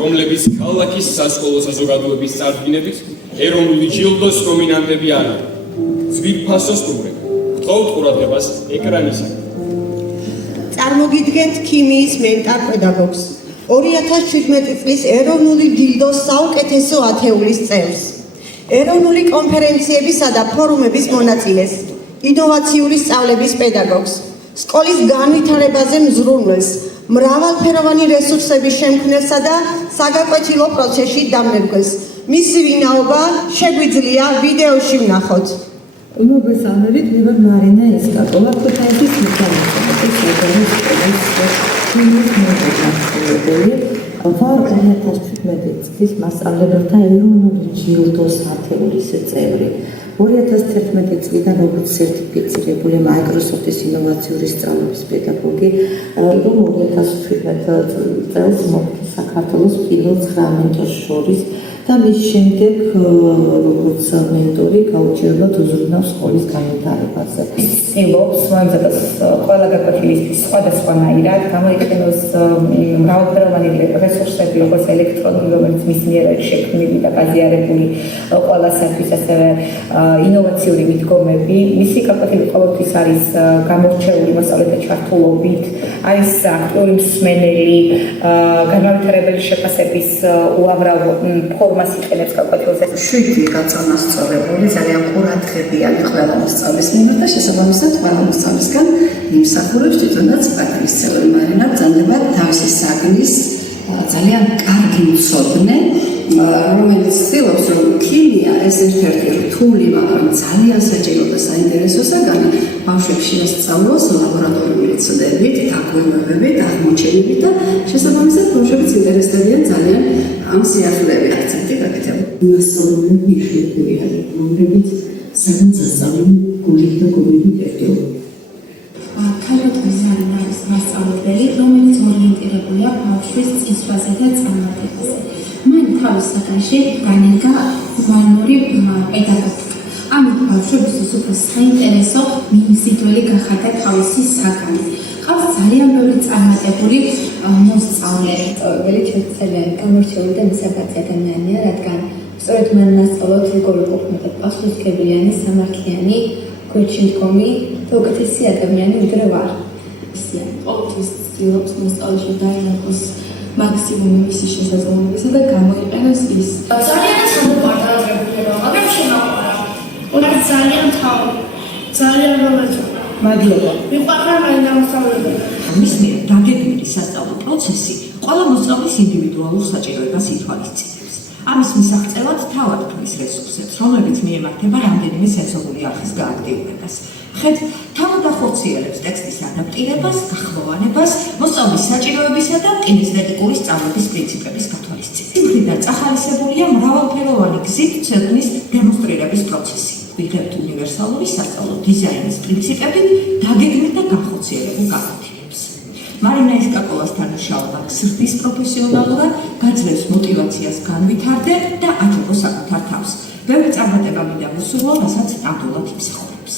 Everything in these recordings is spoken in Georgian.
რომლებიც ქალაქის სასკოლო საზოგადოების წარდგინებით ეროვნული ჯილდოს ნომინანტები არიან. ძვირფასო სტუმრები, გთხოვთ ყურადღებას ეკრანისაკენ. წარმოგიდგენთ ქიმიის მენტარ პედაგოგს, 2017 წლის ეროვნული ჯილდოს საუკეთესო ათეულის წევრს, ეროვნული კონფერენციებისა და ფორუმების მონაწილეს, ინოვაციური სწავლების პედაგოგს, სკოლის განვითარებაზე მზრუნველს, მრავალფეროვანი რესურსების შემქმნელსა და საგაკვეთილო პროცესში დამნერგველს. მისი ვინაობა შეგვიძლია ვიდეოში ვნახოთ. მოგესალმებით, მე ვარ მარინა ესკაკოვა, ქუთაისის მიწათმოქმედების საგარეო სკოლის ქიმიის მენეჯერი. ვარ 2017 წლის მასწავლებელთა ეროვნული ჯილდოს ათეულის წევრი. 2011 წლიდან როგორც სერტიფიცირებული Microsoft-ის ინოვაციური სწავლების პედაგოგი, რომ 2017 წელს მოხდა საქართველოს პირველ 9 მენტორს შორის და მის შემდეგ როგორც მენტორი გაუჩერებლად უზრუნავს სკოლის განვითარებაზე. ცდილობს მომზადოს ყველა გაკვეთილისთვის სხვადასხვანაირად გამოიყენოს მრავალფეროვანი რესურსები, როგორც ელექტრონული, რომელიც მის მიერ არის შექმნილი და გაზიარებული ყველასათვის, ასევე ინოვაციური მიდგომები. მისი გაკვეთილი ყოველთვის არის გამორჩეული მოსწავლეთა ჩართულობით, არის აქტიური მსმენელი, განმავითარებელი შეფასების უამრავ ფორმას იყენებს გაკვეთილზე. 7 გაწონასწორებული, ძალიან ყურადღებიანი ყველა მოსწავლის მიმართ და შესაბამისად ყველა მოსწავლისგან იმსახურებს თვითონაც პატივისცემელი მარინა ბრძანდებათ თავისი საგნის ძალიან კარგი მცოდნე, რომელიც ცდილობს, რომ ქიმია ეს ერთ-ერთი რთული, მაგრამ ძალიან საჭირო და საინტერესო საგანი ბავშვებში ასწავლოს ლაბორატორიული ცდებით, დაკვირვებებით, აღმოჩენებით და შესაბამისად ბავშვებიც ინტერესდებიან ძალიან ამ სიახლეებით. აქცენტი გაკეთება. მასწავლებლები იშვიათები არიან, რომლებიც სადაც ასწავლენ გულით და გულით ერთდროულად. ქალბატონი მარინა არის მასწავლებელი, რომელიც ორიენტირებულია ბავშვის წინსვლაზე და წარმატებაზე. მან თავის საგანში განერგა ჰუმანური პედაგოგიკა. ამით ბავშვებისთვის უფრო საინტერესო მიმზიდველი გახადა თავისი საგანი. ყავს ძალიან ბევრი წარმატებული მოსწავლე. სწავლებელი ძალიან გამორჩეული და მისაბაძი ადამიანია, რადგან სწორედ მან მასწავლოთ როგორ ყოფნოდა პასუხისმგებლიანი, სამართლიანი, გვერდში მდგომი და უკეთესი ადამიანი ვიდრე ვარ. ყოველთვის ცდილობს მოსწავლეში დაინახოს მაქსიმუმი მისი შესაძლებლობისა და გამოიყენოს ის. ძალიან სამყარო აღებულება, მაგრამ შემოყვარა. უნდა ძალიან თავი, ძალიან მომეწონა. მადლობა. მიყვარდა მარინა მოსწავლებელი. მის მიერ დაგეგმილი სასწავლო პროცესი ყველა მოსწავლის ინდივიდუალურ საჭიროებას ითვალისწინებს. ამის მისაღწევად თავად ქმნის რესურსებს, რომლებიც მიემართება რამდენიმე სენსორული არხის გააქტიურებას. ხედ თავად ახორციელებს ტექსტის ადაპტირებას, გახლოვანებას, მოსწავლის საჭიროებისა და კინესთეტიკური სწავლების პრინციპების გათვალისწინებას. მხრიდან წახალისებულია მრავალფეროვანი გზით ცოდნის დემონსტრირების პროცესი. ვიღებთ უნივერსალური სასწავლო დიზაინის პრინციპები დაგეგმილ და განხორციელებულ გაკვეთილებს. მარინა ესკაკოვასთან მუშაობა გზრდის პროფესიონალურად, გაძლევს მოტივაციას განვითარდე და აჯობო საკუთარ თავს. ბევრი წარმატება მინდა მოსულო, რასაც ნამდვილად იმსახურებს.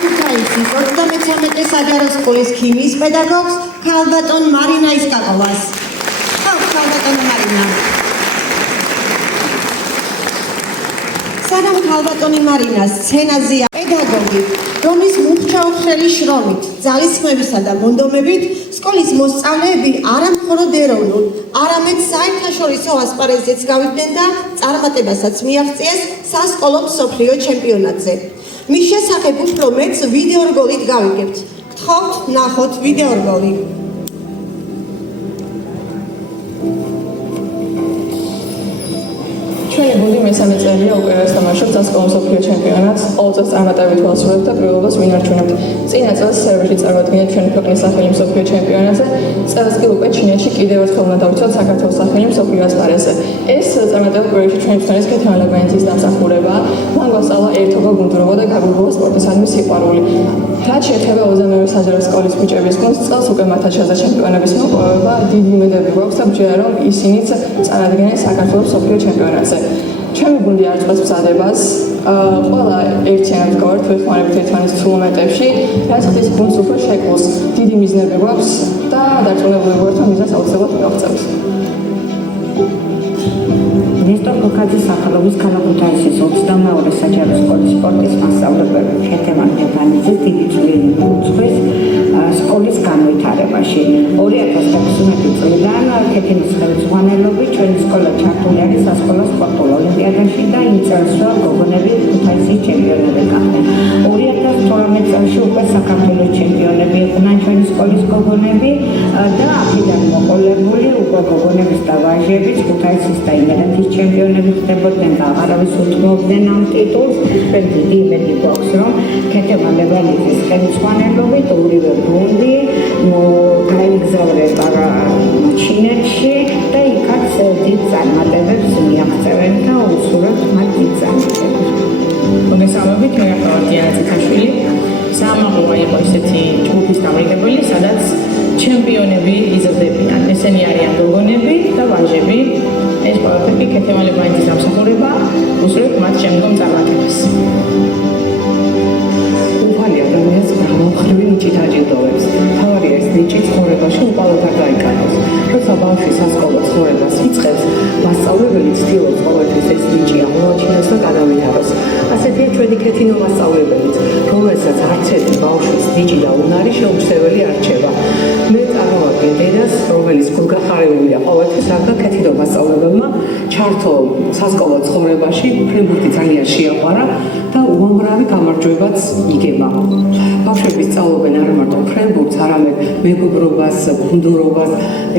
ქუთაისის 33 საჯარო სკოლის ქიმიის პედაგოგს ქალბატონ მარინა ესკაკოვას. ქალბატონ მარინა. სანამ ქალბატონი მარინა სცენაზეა პედაგოგი, რომლის მუხჩაუხრელი შრომით, ძალისხმევისა და მონდომებით სკოლის მოსწავლეები არა მხოლოდ ეროვნულ, არამედ საერთაშორისო ასპარეზზეც გავიდნენ და წარმატებასაც მიაღწიეს სასკოლო მსოფლიო ჩემპიონატზე. მის შესახებ უფრო მეტს ვიდეორგოლით გავიგებთ. გთხოვთ ნახოთ ვიდეორგოლი. ჩვენი გუნდი მესამე წელია უკვე ასთამაშობთ სასკოლო მსოფლიო ჩემპიონატს. ყოველ წელს წარმატებით ვასრულებთ და პირველობას ვინარჩუნებთ. წინა წელს სერბეთში წარგვადგინეთ ჩვენი ქვეყნის სახელი მსოფლიო ჩემპიონატზე. წელს კი უკვე ჩინეთში კიდევ ერთხელ უნდა დავიცვათ საქართველოს სახელი მსოფლიო ასპარეზზე. ეს წარმატება პროექტი ჩვენი ფთონის ქეთევალებიანის დამსახურებაა. მან გვასწავლა ერთობა, გუნდურობა და გაგრძელა სპორტისადმი სიყვარული. რაც შეეხება 22 საჯარო სკოლის ბიჭების გუნდს, წელს უკვე მათ აჩვენეს ჩემპიონების მოპოვება. დიდი იმედები გვაქვს და ვჯერა, რომ ისინიც წარადგენენ საქართველოს მსოფლიო ჩემპიონატზე. ჩემი გუნდი არ წყვეტს მზადებას, ყველა ერთიანად გავართ ვეხმარებით ერთმანეთს თუ მომენტებში, რაც ხდის გუნდს უფრო შეკლოს. დიდი მიზნები გვაქვს და დარწმუნებული ვართ, რომ მიზანს აუცილებლად მივაღწევთ. ნესტორ კოკაძის სახელობის ქალაქ ქუთაისის 22 საჯარო სკოლის სპორტის მასწავლებელი ქეთევან ლებანიძის დიდი წვლილი უძღვის სკოლის განვითარებაში. 2016 წლიდან ქეთემის ხელმძღვანელობით ჩვენი სკოლა ჩართული არის სასკოლო სპორტულ ოლიმპიადაში და იმ წელსვე გოგონები ქუთაისის ჩემპიონები გახდნენ. 2018 წელს უკვე საქართველოს ჩემპიონები იყვნენ ჩვენი სკოლის გოგონები და აქედან მოყოლებული უკვე გოგონების და ვაჟების ქუთაისის და იმერეთის ჩემპიონები ხდებოდნენ და აღარავის უთმობდნენ ამ ტიტულს. დიდი იმედი გვაქვს, რომ ქეთევან ლებანიძის ხელმძღვანელობით ორივე გუნდი გაიგზავრება ჩინეთში და იქაც დიდ წარმატებებს მიაღწევენ და უსურვებთ მათ დიდ წარმატებებს. მოგესალმებით, მე ვარ დიანა ციხაშვილი. საამაყობა იყო ისეთი ჯგუფის დამოუკიდებელი, სადაც ჩემპიონები იზრდებიან. ესენი არიან გოგონები და ვაჟები. ეს ყველაფერი ქეთევან ლებანიძის დამსახურება უსურვებთ მათ შემდგომ წარმატებას. უფალი ადამიანს გამომხრივი ნიჭით აჯილდოვებს. თავარია ეს ნიჭი ცხოვრებაში უყალოდ არ გაიკაროს. როცა ბავშვი სასკოლო ცხოვრებას იწყებს, მასწავლებელი ცდილობს ყოველთვის ეს ნიჭი აღმოაჩინოს და განავითაროს. ასეთია ჩვენი ქეთინო მასწავლებელიც, რომელსაც არც ერთი ბავშვის ნიჭი და უნარი შეუმჩნეველი არ რჩება. მე წარმოვადგენ დედას, რომელიც გულგახარებულია ყოველთვის, რადგან ქეთინო მასწავლებელმა ჩართო სასკოლო ცხოვრებაში, ფრენბურთი ძალიან შეაყვარა და უამრავი გამარჯვებაც იგება. ბავშვები სწავლობენ არა მარტო ფრენბურთს, არამედ მეგობრობას, გუნდურობას,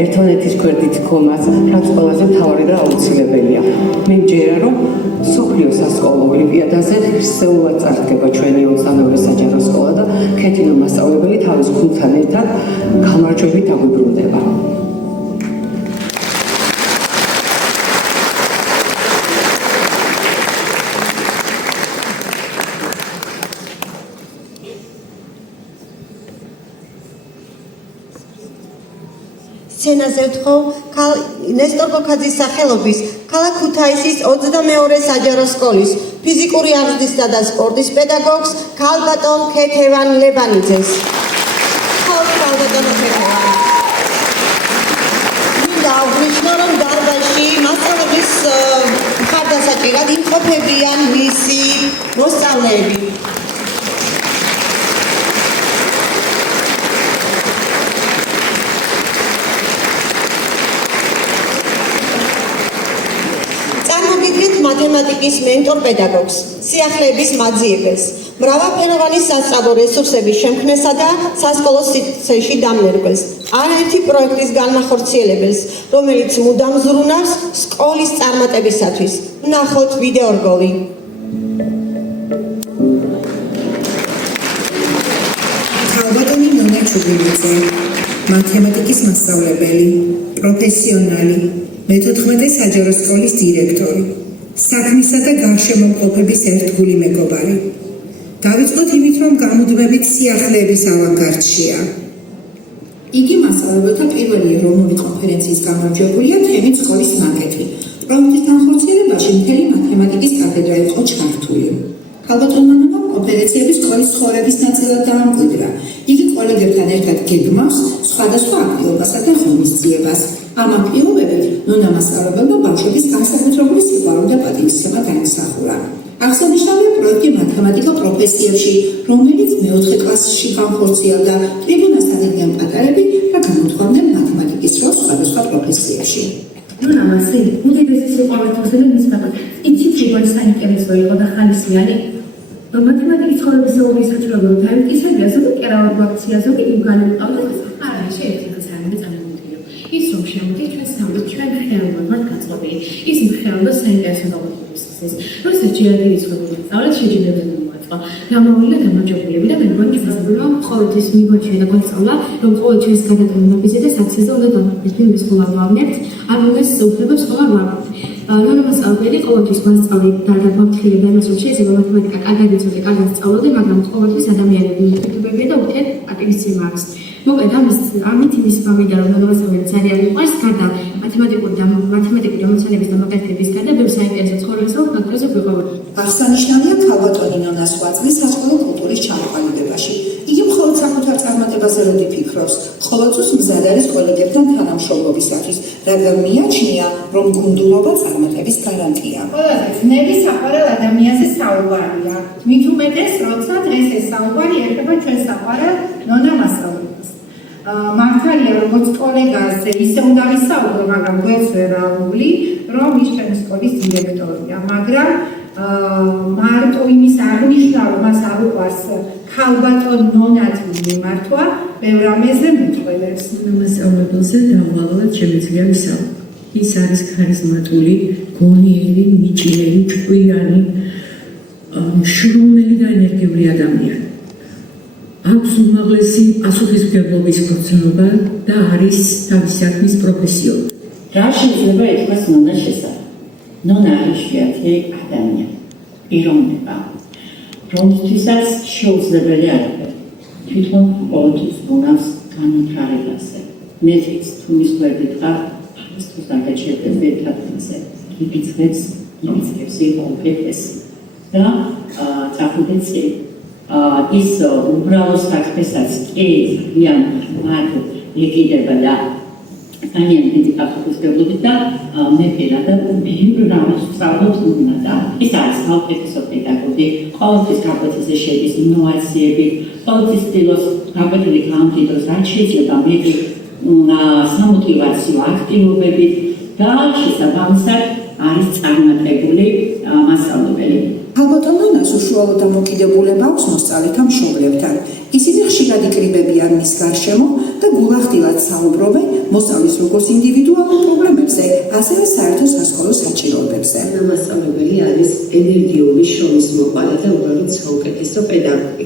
ერთმანეთის გვერდით დგომას, რაც ყველაზე მთავარი და აუცილებელია. მე მჯერა, რომ მსოფლიო სასკოლო ოლიმპიადაზე ხსეულად წარდგება ჩვენი 22 საჯარო სკოლა და ქეთინო მასწავლებელი თავის გუნდთან ერთად გამარჯვებით აგვიბრუნდება. სცენაზე ვთხოვ ნესტორ კოკაძის სახელობის ქალაქ ქუთაისის 22 საჯარო სკოლის ფიზიკური აღზრდისა და სპორტის პედაგოგს ქალბატონ ქეთევან ლებანიძეს. ქალბატონ ქეთევან. მინდა აღნიშნო, რომ დარბაზში მასწავლების მხარდასაჭერად იმყოფებიან მისი მოსწავლეები. მათემატიკის მენტორ პედაგოგს, სიახლეების მაძიებელს, მრავალფეროვანი სასწავლო რესურსების შემქმნელსა და სასკოლო სივრცეში დამნერგველს, არაერთი პროექტის განმახორციელებელს, რომელიც მუდამ ზრუნავს სკოლის წარმატებისათვის. ნახოთ ვიდეორგოლი. ქალბატონი ნონა ჩუბინიძე, მათემატიკის მასწავლებელი, პროფესიონალი, მე-14 საჯარო სკოლის დირექტორი. საქმისა და გარშემომყოფების ერთგული მეგობარი. დავიწყოთ იმით, რომ გამუდმებით სიახლეების ავანგარდშია. იგი მასწავლებელთა პირველი ეროვნული კონფერენციის გამარჯვებულია თემით სკოლის მაკეტი. პროექტის განხორციელებაში მთელი მათემატიკის კათედრა იყო ჩართული. ქალბატონმა ნონამ კონფერენციების სკოლის ცხოვრების ნაწილად დაამკვიდრა. იგი კოლეგებთან ერთად გეგმავს სხვადასხვა აქტივობასა და ღონისძიებას. ამ აქტივობებით ნონა მასწავლებელმა ბავშვების განსაკუთრებული სიყვარული და პატივისცემა დაიმსახურა. აღსანიშნავია პროექტი მათემატიკა პროფესიებში, რომელიც მე-4 კლასში განხორციელდა. ტრიბუნასთან იდგნენ პატარები და გამოთქვამდნენ მათემატიკის როლს სხვადასხვა პროფესიებში. ნონა მასი უდიდესი სიყვარულითა და მისმაყად. იცით როგორი საინტერესო იყო და ხალისიანი. მათემატიკის ცხოვრების საუბრის საჭიროება დაიმტკიცებია ზოგადად კერავად აქცია ზოგი უგანემყავდა. არა, შეიძლება ძალიან წარმოგიდგენია. ის რომ შემოდის ჩვენ სამი ჩვენ ხელოვნურად ვართ გაწყობილი. ის მხერავდა საინტერესო დაყოფის. როცა ჯერადი ცხოვრობენ სწავლეთ შეჯიბრებები მოაწყო. გამოვიდა გამარჯვებულები და მე მგონი შესაძლოა ყოველთვის მიგვაჩნია და გვასწავლა რომ ყოველ ჩვენს გადატანებაზე და საქმეზე უნდა დამკვიდრდეთ იმის ხოლმე არ მოგეს უფლებებს ხოლმე ვარ. ნონა მასწავლებელი ყოველთვის მასწავლე და გამოფხილება იმას რომ შეიძლება მათემატიკა კარგად იცოდე, კარგად სწავლოდე, მაგრამ ყოველთვის ადამიანები მითითებებია და უთეთ პატივისცემა აქვს. მოკლედ ამით იმის გამიდა რომ მასწავლებელი ძალიან მიყვარს გარდა მათემატიკური დამოცანების და მაგალითების გარდა ბევრ საინტერესო ცხოვრებასა და ფაქტორზე გვიყვება. აღსანიშნავია ქალბატონი ნონას ყვაწლის სასკოლო კულტურის ჩამოყალიბებაში. იგი მხოლოდ საკუთარ წარმატებაზე როდი ფიქრობს, ყოველთვის მზად არის კოლეგებთან თანამშრომლობისათვის, რადგან მიაჩნია, რომ გუნდურობა წარმატების გარანტია. ყველაზე ძნელი საყვარელ ადამიანზე საუბარია. მით უმეტეს, როცა დღეს ეს საუბარი ეხება ჩვენ საყვარელ ნონა მასწავლებლს. მართალია, როგორც კოლეგაზე ისე უნდა ვისაუბრო, მაგრამ გვერდს ვერ ავუვლი, რომ ის ჩვენი სკოლის დირექტორია, მაგრამ მარტო იმის აღნიშნა, რომ მას არ უყვარს ქალბატონ ნონათ მიმართვა, ბევრ რამეზე მეტყველებს. მასწავლებელზე დაუვალად შემიძლია ვისაუბრო. ის არის ქარიზმატული, გონიერი, მიჭირელი, ჭკვიანი, შრომელი და ენერგიული ადამიანი. აქვს უმაღლესი პასუხისმგებლობის გრძნობა და არის თავისი საქმის პროფესიონალი. რა შეიძლება ითქვას ნონას შესახებ? ნონა არის იშვიათი ადამიანი, პიროვნება, რომლისთვისაც შეუძლებელი არ არის. თვითონ ყოველთვის უნავს განვითარებაზე. მეც თუ მის გვერდით ხარ, ის დაგაჩერდეს ერთადერთზე. იბიძღებს უკეთეს და წახუდეცი ის უბრალო საქმესაც კი ძალიან მათ ეკიდება და ძალიან დიდი პასუხისმგებლობით და მე პირადად ბევრ რამეს ვსწავლობ უნდა. ის არის საუკეთესო პედაგოგი, ყოველთვის გაკვეთილზე შედის ინოვაციები, ყოველთვის ცდილობს გაკვეთილი გამყიდოს, რაც შეიძლება მეტი სამოტივაციო აქტივობებით და შესაბამისად არის წარმატებული მასწავლებელი. ქალბატონ ნონას უშუალო დამოკიდებულება აქვს მოსწავლეთა მშობლებთან. ისინი ხშირად იკრიბებიან მის გარშემო და გულახდილად საუბრობენ მოსწავლის როგორც ინდივიდუალურ პრობლემებზე, ასევე საერთო სასკოლო საჭიროებებზე. მასწავლებელი არის ენერგიული შრომის მოყვარე და უბრალოდ საუკეთესო პედაგოგი.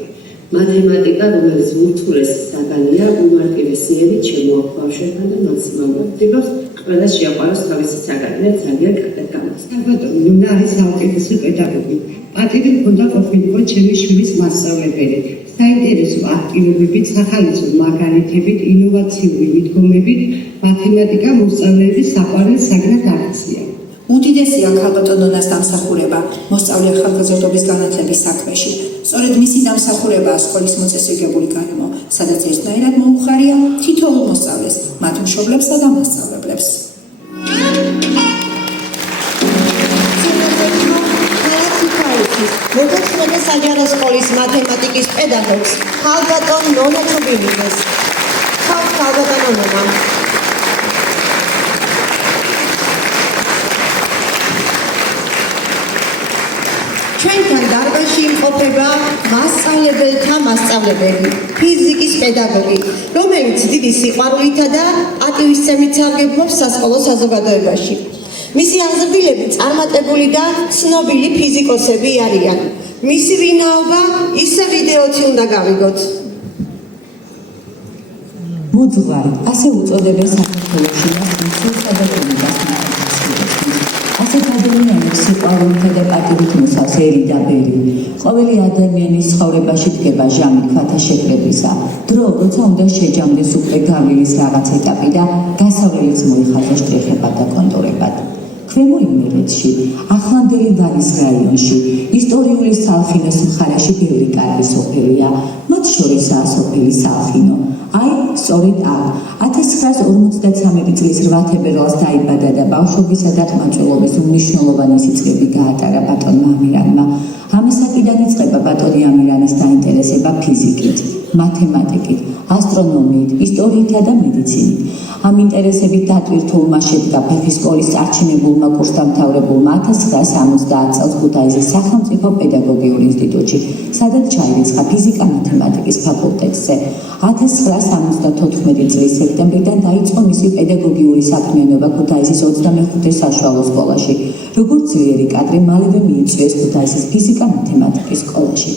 მათემატიკა, რომელიც ურთულესი საგანია, უმარტივესიერი ჩემო ბავშვებთან და მაქსიმალურად ვწდებს, ყველა შეაყვაროს თავისი საგანი და ძალიან კარგად გამოს. ქალბატონი ნონა არის საუკეთესო პედაგოგი. პატივი მქონდა ყოფილიყო ჩემი შვილის მასწავლებელი. საინტერესო აქტივობებით, სახალისო მაგალითებით, ინოვაციური მიდგომებით, მათემატიკა მოსწავლეების საყვარელ საგნად აქცია. უდიდესია ქალბატონ ნონას დამსახურება მოსწავლე ახალგაზრდობის განათლების საქმეში. სწორედ მისი დამსახურებაა სკოლის მოწესრიგებული გარემო, სადაც ერთნაირად მოუხარია თითოეულ მოსწავლეს, მათ მშობლებსა და მასწავლებლებს. მოგეწყვეტე საჯარო სკოლის მათემატიკის პედაგოგს ქალბატონ ნონა ჩუბინიძეს. ქალბატონ ნონა. ჩვენთან დარბაზში იმყოფება მასწავლებელთა მასწავლებელი, ფიზიკის პედაგოგი, რომელიც დიდი სიყვარულითა და პატივისცემით სარგებლობს სასკოლო საზოგადოებაში. მისი აზრდილები წარმატებული და ცნობილი ფიზიკოსები არიან. მისი ვინაობა ისე ვიდეოთი უნდა გავიგოთ. მოძღვარი, ასე უწოდებენ საქართველოში და ფუნქციისა და კულტურას ასეთ ადამიანებს სიყვარულითა და პატივით მოსავს ერი და ბერი. ყოველი ადამიანის ცხოვრებაში დგება ჟამი ქვათა შეკრებისა. დრო, როცა უნდა შეჯამდეს უკვე გავლის რაღაც ეტაპი და გასავლელიც მოიხაზოს შტრიხებად და კონტურებად. ქვემო იმერეთში, ახლანდელი ვარის რაიონში, ისტორიული სალხინოს მხარეში ბევრი კარგი სოფელია, მათ შორისაა სოფელი სალხინო. აი, სწორედ აქ 1953 წლის 8 თებერვალს დაიბადა და ბავშვობისა და ყმაწვილობის უმნიშვნელოვანესი სიძვები გაატარა ბატონმა ამირანმა. ამასაკიდან იწყება ბატონი ამირანის დაინტერესება ფიზიკით, მათემატიკით, ასტრონომიით, ისტორიითა და მედიცინით. ამ ინტერესებით დატვირთულმა შედგა ფეხის სკოლის წარჩინებულმა კურსდამთავრებულმა 1970 წელს ქუთაისის სახელმწიფო პედაგოგიურ ინსტიტუტში, სადაც ჩაირიცხა ფიზიკა-მათემატიკის ფაკულტეტზე. 1974 წლის სექტემბრიდან დაიწყო მისი პედაგოგიური საქმიანობა ქუთაისის 25 საშუალო სკოლაში. როგორც ძლიერი კადრი, მალევე მიიწვიეს ქუთაისის ფიზიკა-მათემატიკის სკოლაში.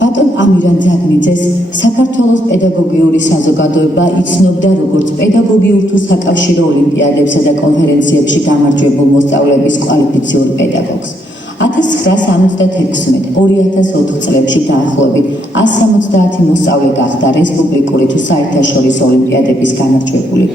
ბატონ ამირან ძაგნიძეს საქართველოს პედაგოგიური საზოგადოება იცნობდა როგორც პედაგოგიურ თუ საკავშირო ოლიმპიადებსა და კონფერენციებში გამარჯვებულ მოსწავლეების კვალიფიციურ პედაგოგს. 1976-2004 წლებში დაახლოებით 170 მოსწავლე გახდა რესპუბლიკური თუ საერთაშორისო ოლიმპიადების განარჩევებული.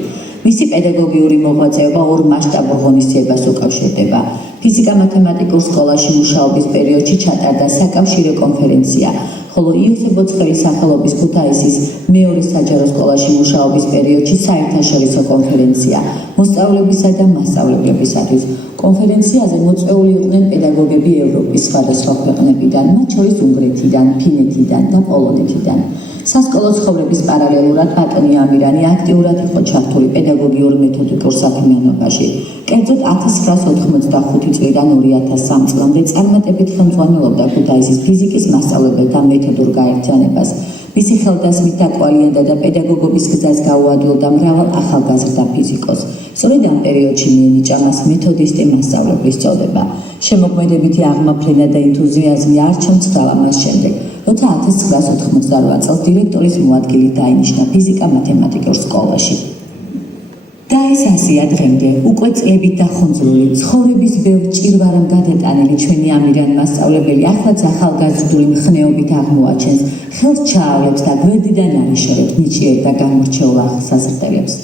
მისი პედაგოგიური მოღვაწეობა ორ მასშტაბურ ღონისძიებას უკავშირდება. ფიზიკა-მათემატიკურ სკოლაში მუშაობის პერიოდში ჩატარდა საკავშირო კონფერენცია, ხოლო იოსებ ბოწყელის სახელობის ქუთაისის მეორე საჯარო სკოლაში მუშაობის პერიოდში საერთაშორისო კონფერენცია მოსწავლებისა და მასწავლებლებისათვის. კონფერენციაზე მოწვეული იყვნენ პედაგოგები ევროპის სხვადასხვა ქვეყნებიდან, მათ შორის უნგრეთიდან, ფინეთიდან და პოლონეთიდან. სასკოლო ცხოვრების პარალელურად ბატონი ამირანი აქტიურად იყო ჩართული პედაგოგიურ მეთოდიკურ საქმიანობაში. კერძოდ 1985 წლიდან 2003 წლამდე წარმატებით ხელმძღვანელობდა ქუთაისის ფიზიკის მასწავლებელთა მეთოდურ გაერთიანებას. მისი ხელდასმით დაკვალიანდა და პედაგოგობის გზას გაუადვილდა მრავალ ახალგაზრდა ფიზიკოს. სწორედ ამ პერიოდში მიენიჭა მას მეთოდისტი მასწავლებლის წოდება. შემოქმედებითი აღმაფრენა და ენთუზიაზმი არ ჩამცდალა მას შემდეგ, როცა 1988 წელს დირექტორის მოადგილედ დაინიშნა ფიზიკა-მათემატიკურ სკოლაში. და ეს ასეა დღემდე, უკვე წლებით დახონძრული, ცხოვრების ბევრ ჭირვარამ გადატანილი ჩვენი ამირან მასწავლებელი ახლაც ახალგაზრდული მხნეობით აღმოაჩენს, ხელს ჩაავლებს და გვერდიდან არიშორებს ნიჭიერ და გამორჩეულ ახალგაზრდელებს.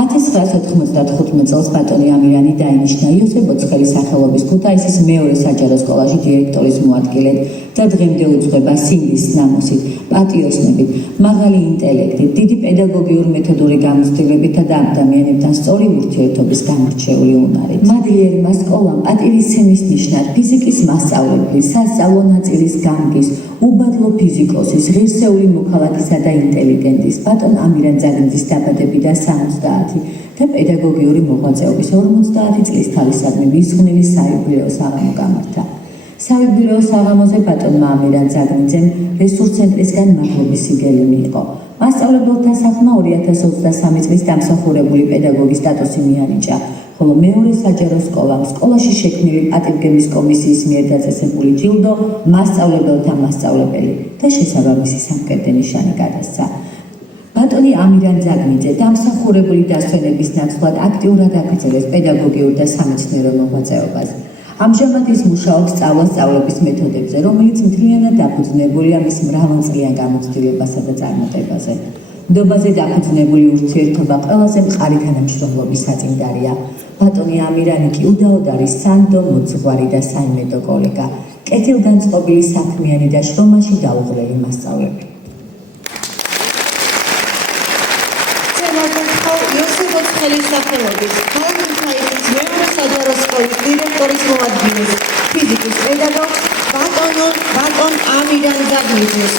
1995 წელს ბატონი ამირანი დაინიშნა იოსებ ბოწყელის სახელობის ქუთაისის მეორე საჯარო სკოლაში დირექტორის მოადგილედ და დღემდე უძღვება სინდის ნამოსით, პატიოსნებით, მაღალი ინტელექტით, დიდი პედაგოგიურ მეთოდური გამოცდილებითა და ადამიანებთან სწორი ურთიერთობის გამორჩეული უნარით. მადლიერმა სკოლამ პატივისცემის ნიშნად ფიზიკის მასწავლებლის, სასწავლო ნაწილის გამგის, უბადლო ფიზიკოსის, ღირსეული მოქალაქისა და ინტელიგენტის, ბატონ ამირან ძაგნიძის დაბადებიდან 70 და პედაგოგიური მოღვაწეობის 50 წლის თავისადმი მისხნილი საიუბილეო საღამო გამართა. საიუბილეო საღამოზე ბატონმა ამირან ძაგნიძემ რესურს ცენტრისგან მადლობის სიგელი მიიღო. მასწავლებელთა სახმა 2023 წლის დამსახურებული პედაგოგის სტატუსი მიანიჭა, ხოლო მეორე საჯარო სკოლამ სკოლაში შექმნილი პატივგემის კომისიის მიერ დაწესებული ჯილდო მასწავლებელთა მასწავლებელი და შესაბამისი სამკერდე ნიშანი გადასცა. ბატონი ამირან ძაგნიძე დამსახურებული დასვენების ნაცვლად აქტიურად აგრძელებს პედაგოგიურ და სამეცნიერო მოღვაწეობას. ამჟამად ის მუშაობს სწავლა-სწავლების მეთოდებზე, რომელიც მთლიანად დაფუძნებულია მის მრავალწლიან გამოცდილებასა და წარმატებაზე. ნდობაზე დაფუძნებული ურთიერთობა ყველაზე მყარი თანამშრომლობის საწინდარია. ბატონი ამირანი კი უდაოდ არის სანდო, მოძღვარი და საიმედო კოლეგა, კეთილგანწყობილი საქმიანი და შრომაში დაუღრელი მასწავლებელი. იოსებ ბოწყელის სახელობის ქალაქ ქუთაისის მეორე საჯარო სკოლის დირექტორის მოადგილეს, ფიზიკის პედაგოგს ბატონ ამირან ძაგნიძეს.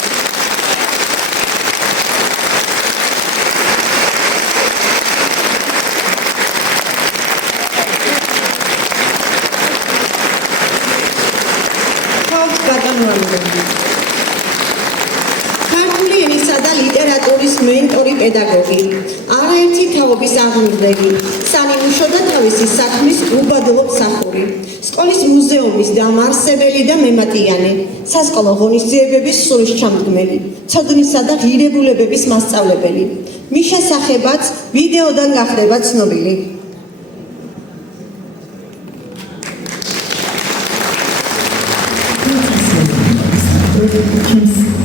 ქართული ენისა და ლიტერატურის მენტორი პედაგოგი, არაერთი თაობის აღმზრდელი, სამიმუშო და თავისი საქმის უბადლო მსახური, სკოლის მუზეუმის დამაარსებელი და მემატიანე, სასკოლო ღონისძიებების სულისჩამდგმელი, ცოდნისა და ღირებულებების მასწავლებელი. მის შესახებაც ვიდეოდან გახდება ცნობილი.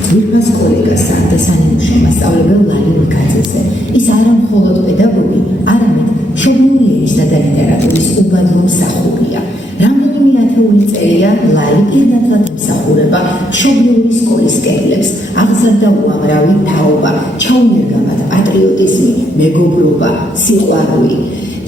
ძირფას კოლეგასა და სამიმუშო მასწავლებელ ლალი მიკაძეზე. ის არა მხოლოდ პედაგოგი, არამედ მშობლიური ენისა და ლიტერატურის უბადლო მსახურია. რამდენიმე ათეული წელია ლალი პირდაპირ ემსახურება მშობლიური სკოლის კედლებს, აღზარდა უამრავი თაობა, ჩაუნერგა მათ პატრიოტიზმი, მეგობრობა, სიყვარული.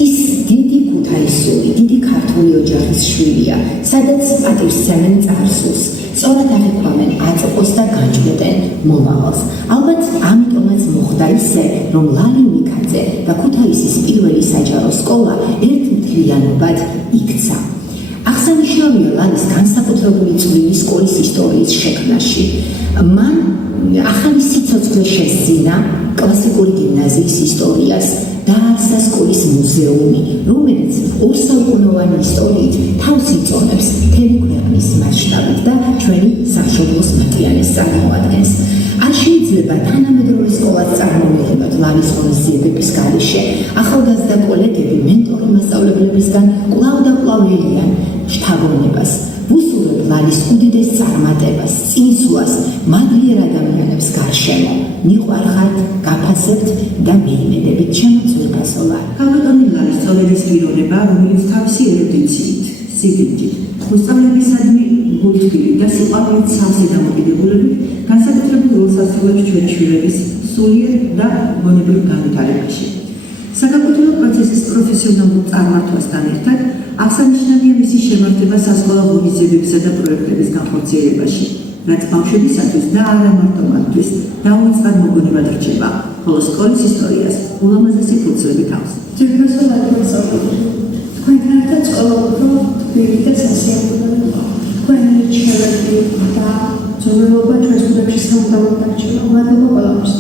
ის დიდი ქუთაისური, დიდი ქართული ოჯახის შვილია, სადაც პატივსცემენ წარსულს. სწორად აღიქვამენ აწყვეს და განჭმეტენ მომავალს. ალბათ ამიტომაც მოხდა ისე, რომ ლალი მიკაძე და ქუთაისის პირველი საჯარო სკოლა ერთ მთლიანობად იქცა. აღსანიშნავია ლალის განსაკუთრებული წვლილი სკოლის ისტორიის შექმნაში. მან ახალი სიცოცხლე შესძინა კლასიკური გიმნაზიის ისტორიას, დააარსა სკოლის მუზეუმი, რომელიც ორსაუკუნოვანი ისტორიით თავს იწონებს მთელი ქვეყნის მასშტაბით და ჩვენი სამშობლოს მატიანეს წარმოადგენს. არ შეიძლება თანამედროვე სკოლას წარმოვიდგინოთ ლალის ღონისძიებების გარეშე. ახალგაზრდა კოლეგები მენტორი მასწავლებლებისგან კვლავ და კვლავ ელიან შთაგონებას, ვუსურვებ ლალის უდიდეს წარმატებას, წინსვლას, მადლიერ ადამიანებს გარშემო, მიყვარხართ, გაფასებთ და მიიმედებით ჩემო ძვირფასო ლალი. ქალბატონი ლალის წოლებების პიროვნება, რომელიც თავისი ერუდიციით, სიგიჯით, მოსწავლეებისადმი გულთბილით და სიყვარულით სავსე დამოკიდებულებით განსაკუთრებულ როლს ასრულებს ჩვენი შვილების სულიერ და გონებრივ განვითარებაში. საკანონმდებლო პროცესის პროფესიონალურ წარმართვასთან ერთად აღსანიშნავია მისი შემართება სასკოლო ღონისძიებებისა და პროექტების განხორციელებაში, რაც ბავშვებისათვის და არა მარტო მათთვის დაუწყად მოგონებად რჩება, ხოლო სკოლის ისტორიას ულამაზესი ფურცლებით აქვს. ძვირფასო ლალი მასწავლებელი, თქვენთან ერთად სკოლა უფრო თბილი და სასიამოვნო იყო. თქვენი რჩევები და ძროხობა ჩვენს ბუდეში სამუდამოდ დარჩება. მადლობა ყველაფერთვის.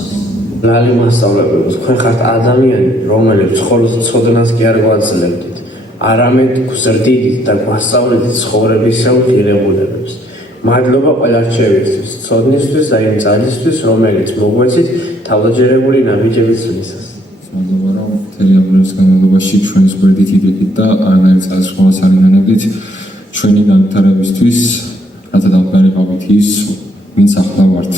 ლალი მასწავლებელი, თქვენ ხართ ადამიანი, რომელიც მხოლოდ ცოდნას კი არ გვაძლევთ, არამედ გვზრდიდით და გვასწავლეთ ცხოვრებისეულ ღირებულებებს. მადლობა ყველა რჩევისთვის, ცოდნისთვის და იმ ძალისთვის, რომელიც მოგვეცით თავდაჯერებული ნაბიჯების ცვლისას. მადლობა, რომ მთელი ამ დროის განმავლობაში ჩვენს გვერდით იდექით და არანაირ წასვლას არ ინანებდით ჩვენი განვითარებისთვის, რათა დავყარებავით ის, ვინც ახლა ვართ.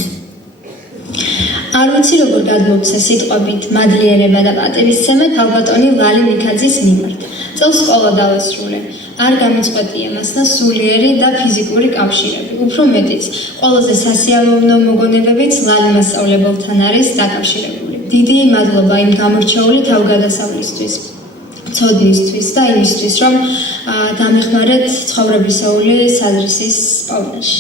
არ ვიცი როგორ გადმოვცე სიტყვებით მადლიერება და პატივისცემა ქალბატონი ლალი მიქაძის მიმართ. წელს სკოლა დავასრულე. არ გამიწყვეტია მასთან სულიერი და ფიზიკური კავშირები. უფრო მეტიც, ყველაზე სასიამოვნო მოგონებებიც ლალი მასწავლებელთან არის დაკავშირებული. დიდი მადლობა იმ გამორჩეული თავგადასავლისთვის, ცოდნისთვის და იმისთვის, რომ დამეხმარეთ ცხოვრებისეული საზრისის პოვნაში.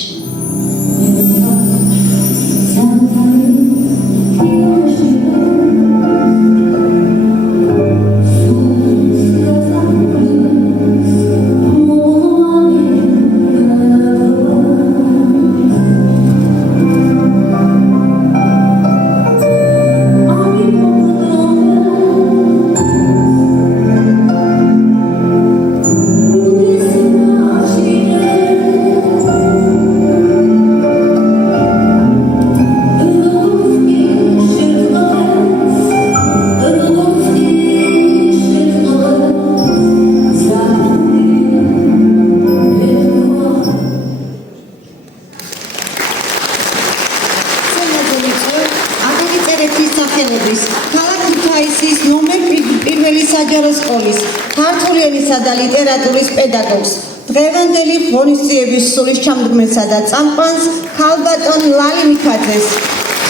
ქართული ენისა და ლიტერატურის პედაგოგს, დღევანდელი ღონისძიების სულისჩამდგმელსა და წამყვანს ქალბატონ ლალი მიქაძეს.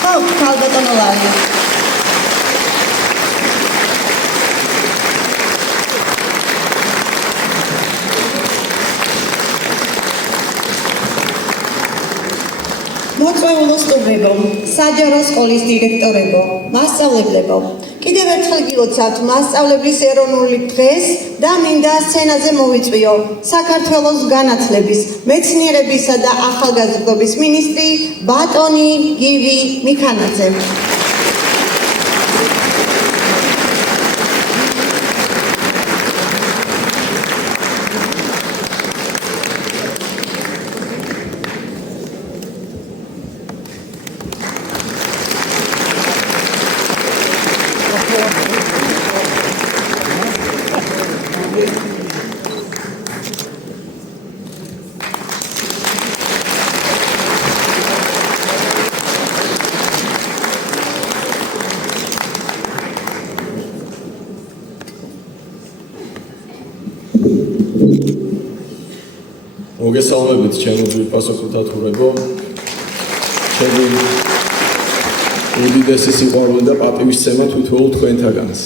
ხო, ქალბატონო ლალი. მოწვეულო სტუმრებო, საჯარო სკოლის დირექტორებო, მასწავლებლებო, კიდევ ერთხელ გილოცავთ მასწავლებლის ეროვნული დღეს და მინდა სცენაზე მოვიწვიო საქართველოს განათლების, მეცნიერებისა და ახალგაზრდობის მინისტრი ბატონი გივი მიქანაძე. მოგესალმებით ჩემო ძვირფასო ხუთათურებო, ჩემი უდიდესი სიყვარული და პატივისცემა თითოეულ თქვენთაგანს.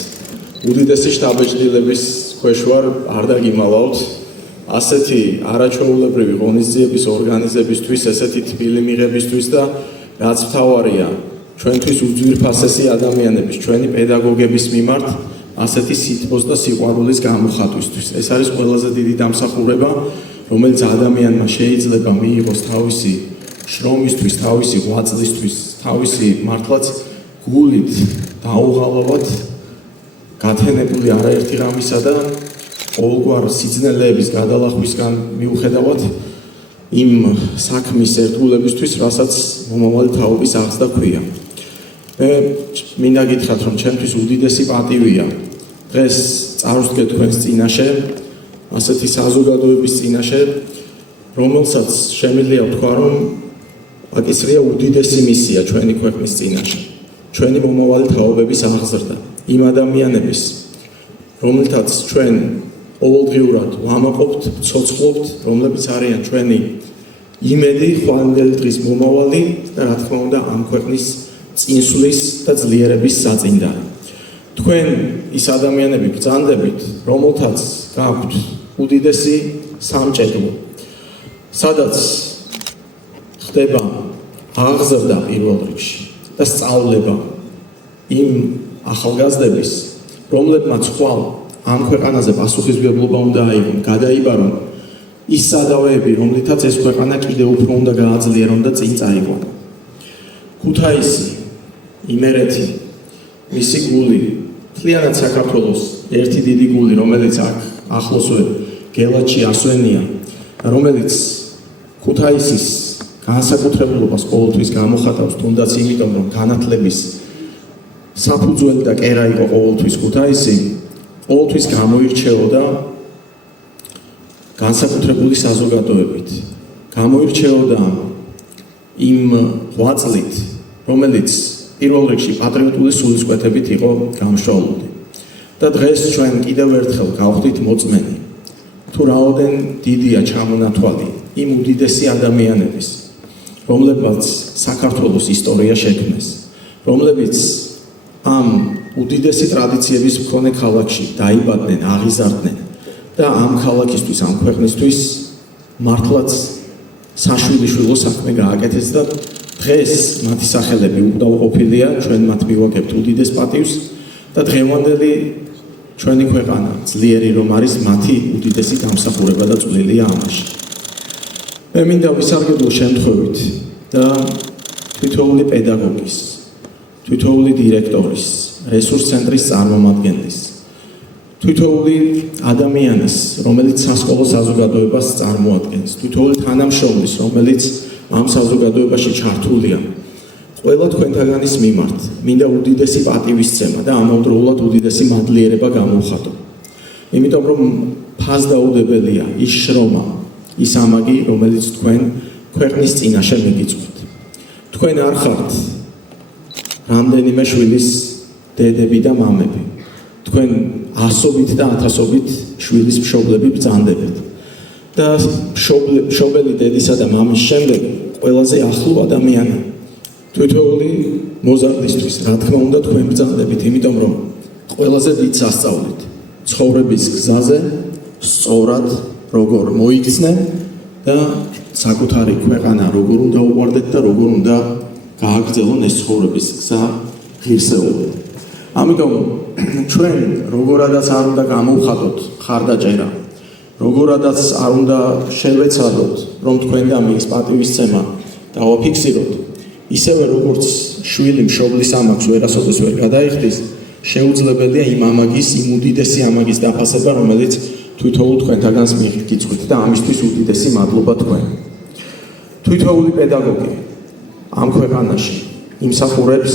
უდიდესი შთაბეჭდილების ქვეშ ვარ, არ დაგიმალავთ. ასეთი არაჩვეულებრივი ღონისძიების ორგანიზებისთვის, ესეთი თბილი მიღებისთვის და რაც მთავარია, ჩვენთვის უძვირფასესი ადამიანების, ჩვენი პედაგოგების მიმართ ასეთი სითბოს და სიყვარულის გამოხატვისთვის. ეს არის ყველაზე დიდი დამსახურება, რომელიც ადამიანმა შეიძლება მიიღოს თავისი შრომისთვის, თავისი ღვაწლისთვის, თავისი მართლაც გულით დაუღალავად გათენებული არაერთი ღამისა და ყოველგვარ სიძნელეების გადალახვისგან მიუხედავად იმ საქმის ერთგულებისთვის, რასაც მომავალი თაობის აღზრდა ქვია. მე მინდა გითხრათ, რომ ჩემთვის უდიდესი პატივია დღეს წარვსდგეთ თქვენს წინაშე ასეთი საზოგადოების წინაშე, რომელსაც შემიძლია ვთქვა, რომ აკისრია უდიდესი მისია ჩვენი ქვეყნის წინაშე. ჩვენი მომავალი თაობების აღზრდა, იმ ადამიანების, რომელთაც ჩვენ ყოველდღიურად ვამაყობთ, ვცოცხლობთ, რომლებიც არიან ჩვენი იმედი, ხვალინდელი დღის მომავალი და რა თქმა უნდა ამ ქვეყნის წინსვლის და ძლიერების საწინდარი. თქვენ ის ადამიანები ბრძანდებით, რომელთაც გაქვთ უდიდესი სამჭედლო, სადაც ხდება აღზრდა პირველ რიგში და სწავლება იმ ახალგაზრდების, რომლებმაც ხვალ ამ ქვეყანაზე პასუხისმგებლობა უნდა აიღონ, გადაიბარონ ის სადავეები, რომლითაც ეს ქვეყანა კიდევ უფრო უნდა გააძლიერონ და წინ წაიყვანონ. ქუთაისი, იმერეთი, მისი გული, მთლიანად საქართველოს ერთი დიდი გული, რომელიც აქ ახლოსვე გელათში ასვენია, რომელიც ქუთაისის განსაკუთრებულობას ყოველთვის გამოხატავს, თუნდაც იმიტომ, რომ განათლების საფუძველი და კერა იყო ყოველთვის ქუთაისი, ყოველთვის გამოირჩეოდა განსაკუთრებული საზოგადოებით. გამოირჩეოდა იმ ღვაწლით, რომელიც პირველ რიგში პატრიოტული სულისკვეთებით იყო გამშვალული. და დღეს ჩვენ კიდევ ერთხელ გავხდით მოწმენი, თუ რაოდენ დიდია ჩამონათვალი იმ უდიდესი ადამიანების, რომლებმაც საქართველოს ისტორია შექმნეს, რომლებიც ამ უდიდესი ტრადიციების მქონე ქალაქში დაიბადნენ, აღიზარდნენ და ამ ქალაქისთვის, ამ ქვეყნისთვის მართლაც საშვილიშვილო საქმე გააკეთეს და დღეს მათი სახელები უკდავყოფილია, ჩვენ მათ მივაგებთ უდიდეს პატივს და დღევანდელი ჩვენი ქვეყანა ძლიერი რომ არის მათი უდიდესი დამსახურება და წვლილია ამაში. მე მინდა ვისარგებლო შემთხვევით და თითოეული პედაგოგის, თითოეული დირექტორის, რესურს ცენტრის წარმომადგენლის, თითოეული ადამიანის, რომელიც სასკოლო საზოგადოებას წარმოადგენს, თითოეული თანამშრომლის, რომელიც ამ საზოგადოებაში ჩართულია, ყველა თქვენთაგანის მიმართ მინდა უდიდესი პატივისცემა და ამავდროულად უდიდესი მადლიერება გამოვხატო. იმიტომ რომ ფასდაუდებელია ის შრომა, ის ამაგი, რომელიც თქვენ ქვეყნის წინაშე მიგიწვით. თქვენ არ ხართ რამდენიმე შვილის დედები და მამები. თქვენ ასობით და ათასობით შვილის მშობლები ბრძანდებთ. და მშობელი დედისა და მამის შემდეგ ყველაზე ახლო ადამიანი თითოეული მოზარდისთვის, რა თქმა უნდა, თქვენ ბრძანდებით, იმიტომ რომ ყველაზე დიდ სასწაულით ცხოვრების გზაზე სწორად როგორ მოიქცნენ და საკუთარი ქვეყანა როგორ უნდა უყვარდეთ და როგორ უნდა გააგრძელონ ეს ცხოვრების გზა ღირსეულად. ამიტომ ჩვენ როგორადაც არ უნდა გამოვხატოთ ხარდაჭერა, როგორადაც არ უნდა შევეცადოთ, რომ თქვენგან მის პატივისცემა დავაფიქსიროთ, ისევე როგორც შვილი მშობლის ამაგს ვერასოდეს ვერ გადაიხდის, შეუძლებელია იმ ამაგის, იმ უდიდესი ამაგის დაფასება, რომელიც თვითოულ თქვენთაგანს მიგიწვით და ამისთვის უდიდესი მადლობა თქვენ. თითოეული პედაგოგი ამ ქვეყანაში იმსახურებს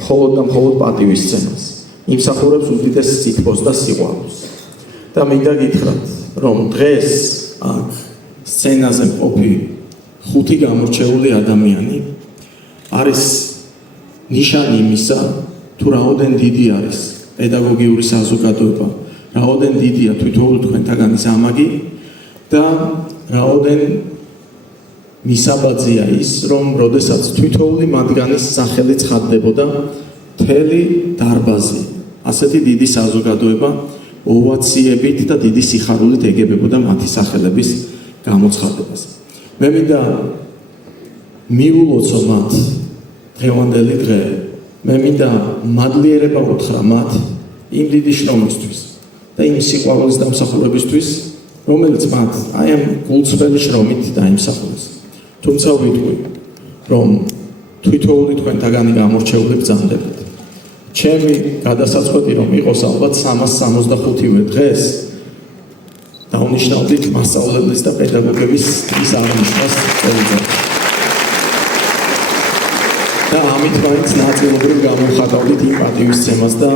მხოლოდ და მხოლოდ პატივისცემას, იმსახურებს უდიდეს სითბოს და სიყვარულს. და მინდა გითხრათ, რომ დღეს აქ სცენაზე მყოფი 5 გამორჩეული ადამიანი არის ნიშანი იმისა, თუ რაოდენ დიდი არის პედაგოგიური საზოგადოება, რაოდენ დიდია თითოეული თქვენთაგანის ამაგი და რაოდენ მისაბაძია ის, რომ როდესაც თითოეული მათგანის სახელი ცხადდებოდა მთელი დარბაზი, ასეთი დიდი საზოგადოება ოვაციებით და დიდი სიხარულით ეგებებოდა მათი სახელების გამოცხადებას. მე მინდა მიულოცო მათ დღევანდელი დღე, მე მინდა მადლიერება უთხრა მათ იმ დიდი შრომისთვის და იმ სიყვარულის დამსახურებისთვის, რომელიც მათ აი ამ გულწრფელი შრომით დაიმსახურეს. თუმცა ვიტყვი, რომ თითოეული თქვენთაგანი გამორჩეული ბრძანდებით. ჩემი გადასაწყვეტი რომ იყოს ალბათ 365-ვე დღეს დავნიშნავდით მასწავლებლის და პედაგოგების ის აღნიშვნას წელიწადში. და ამით მაინც ნაწილობრივ გამოვხატავდით იმ პატივისცემას და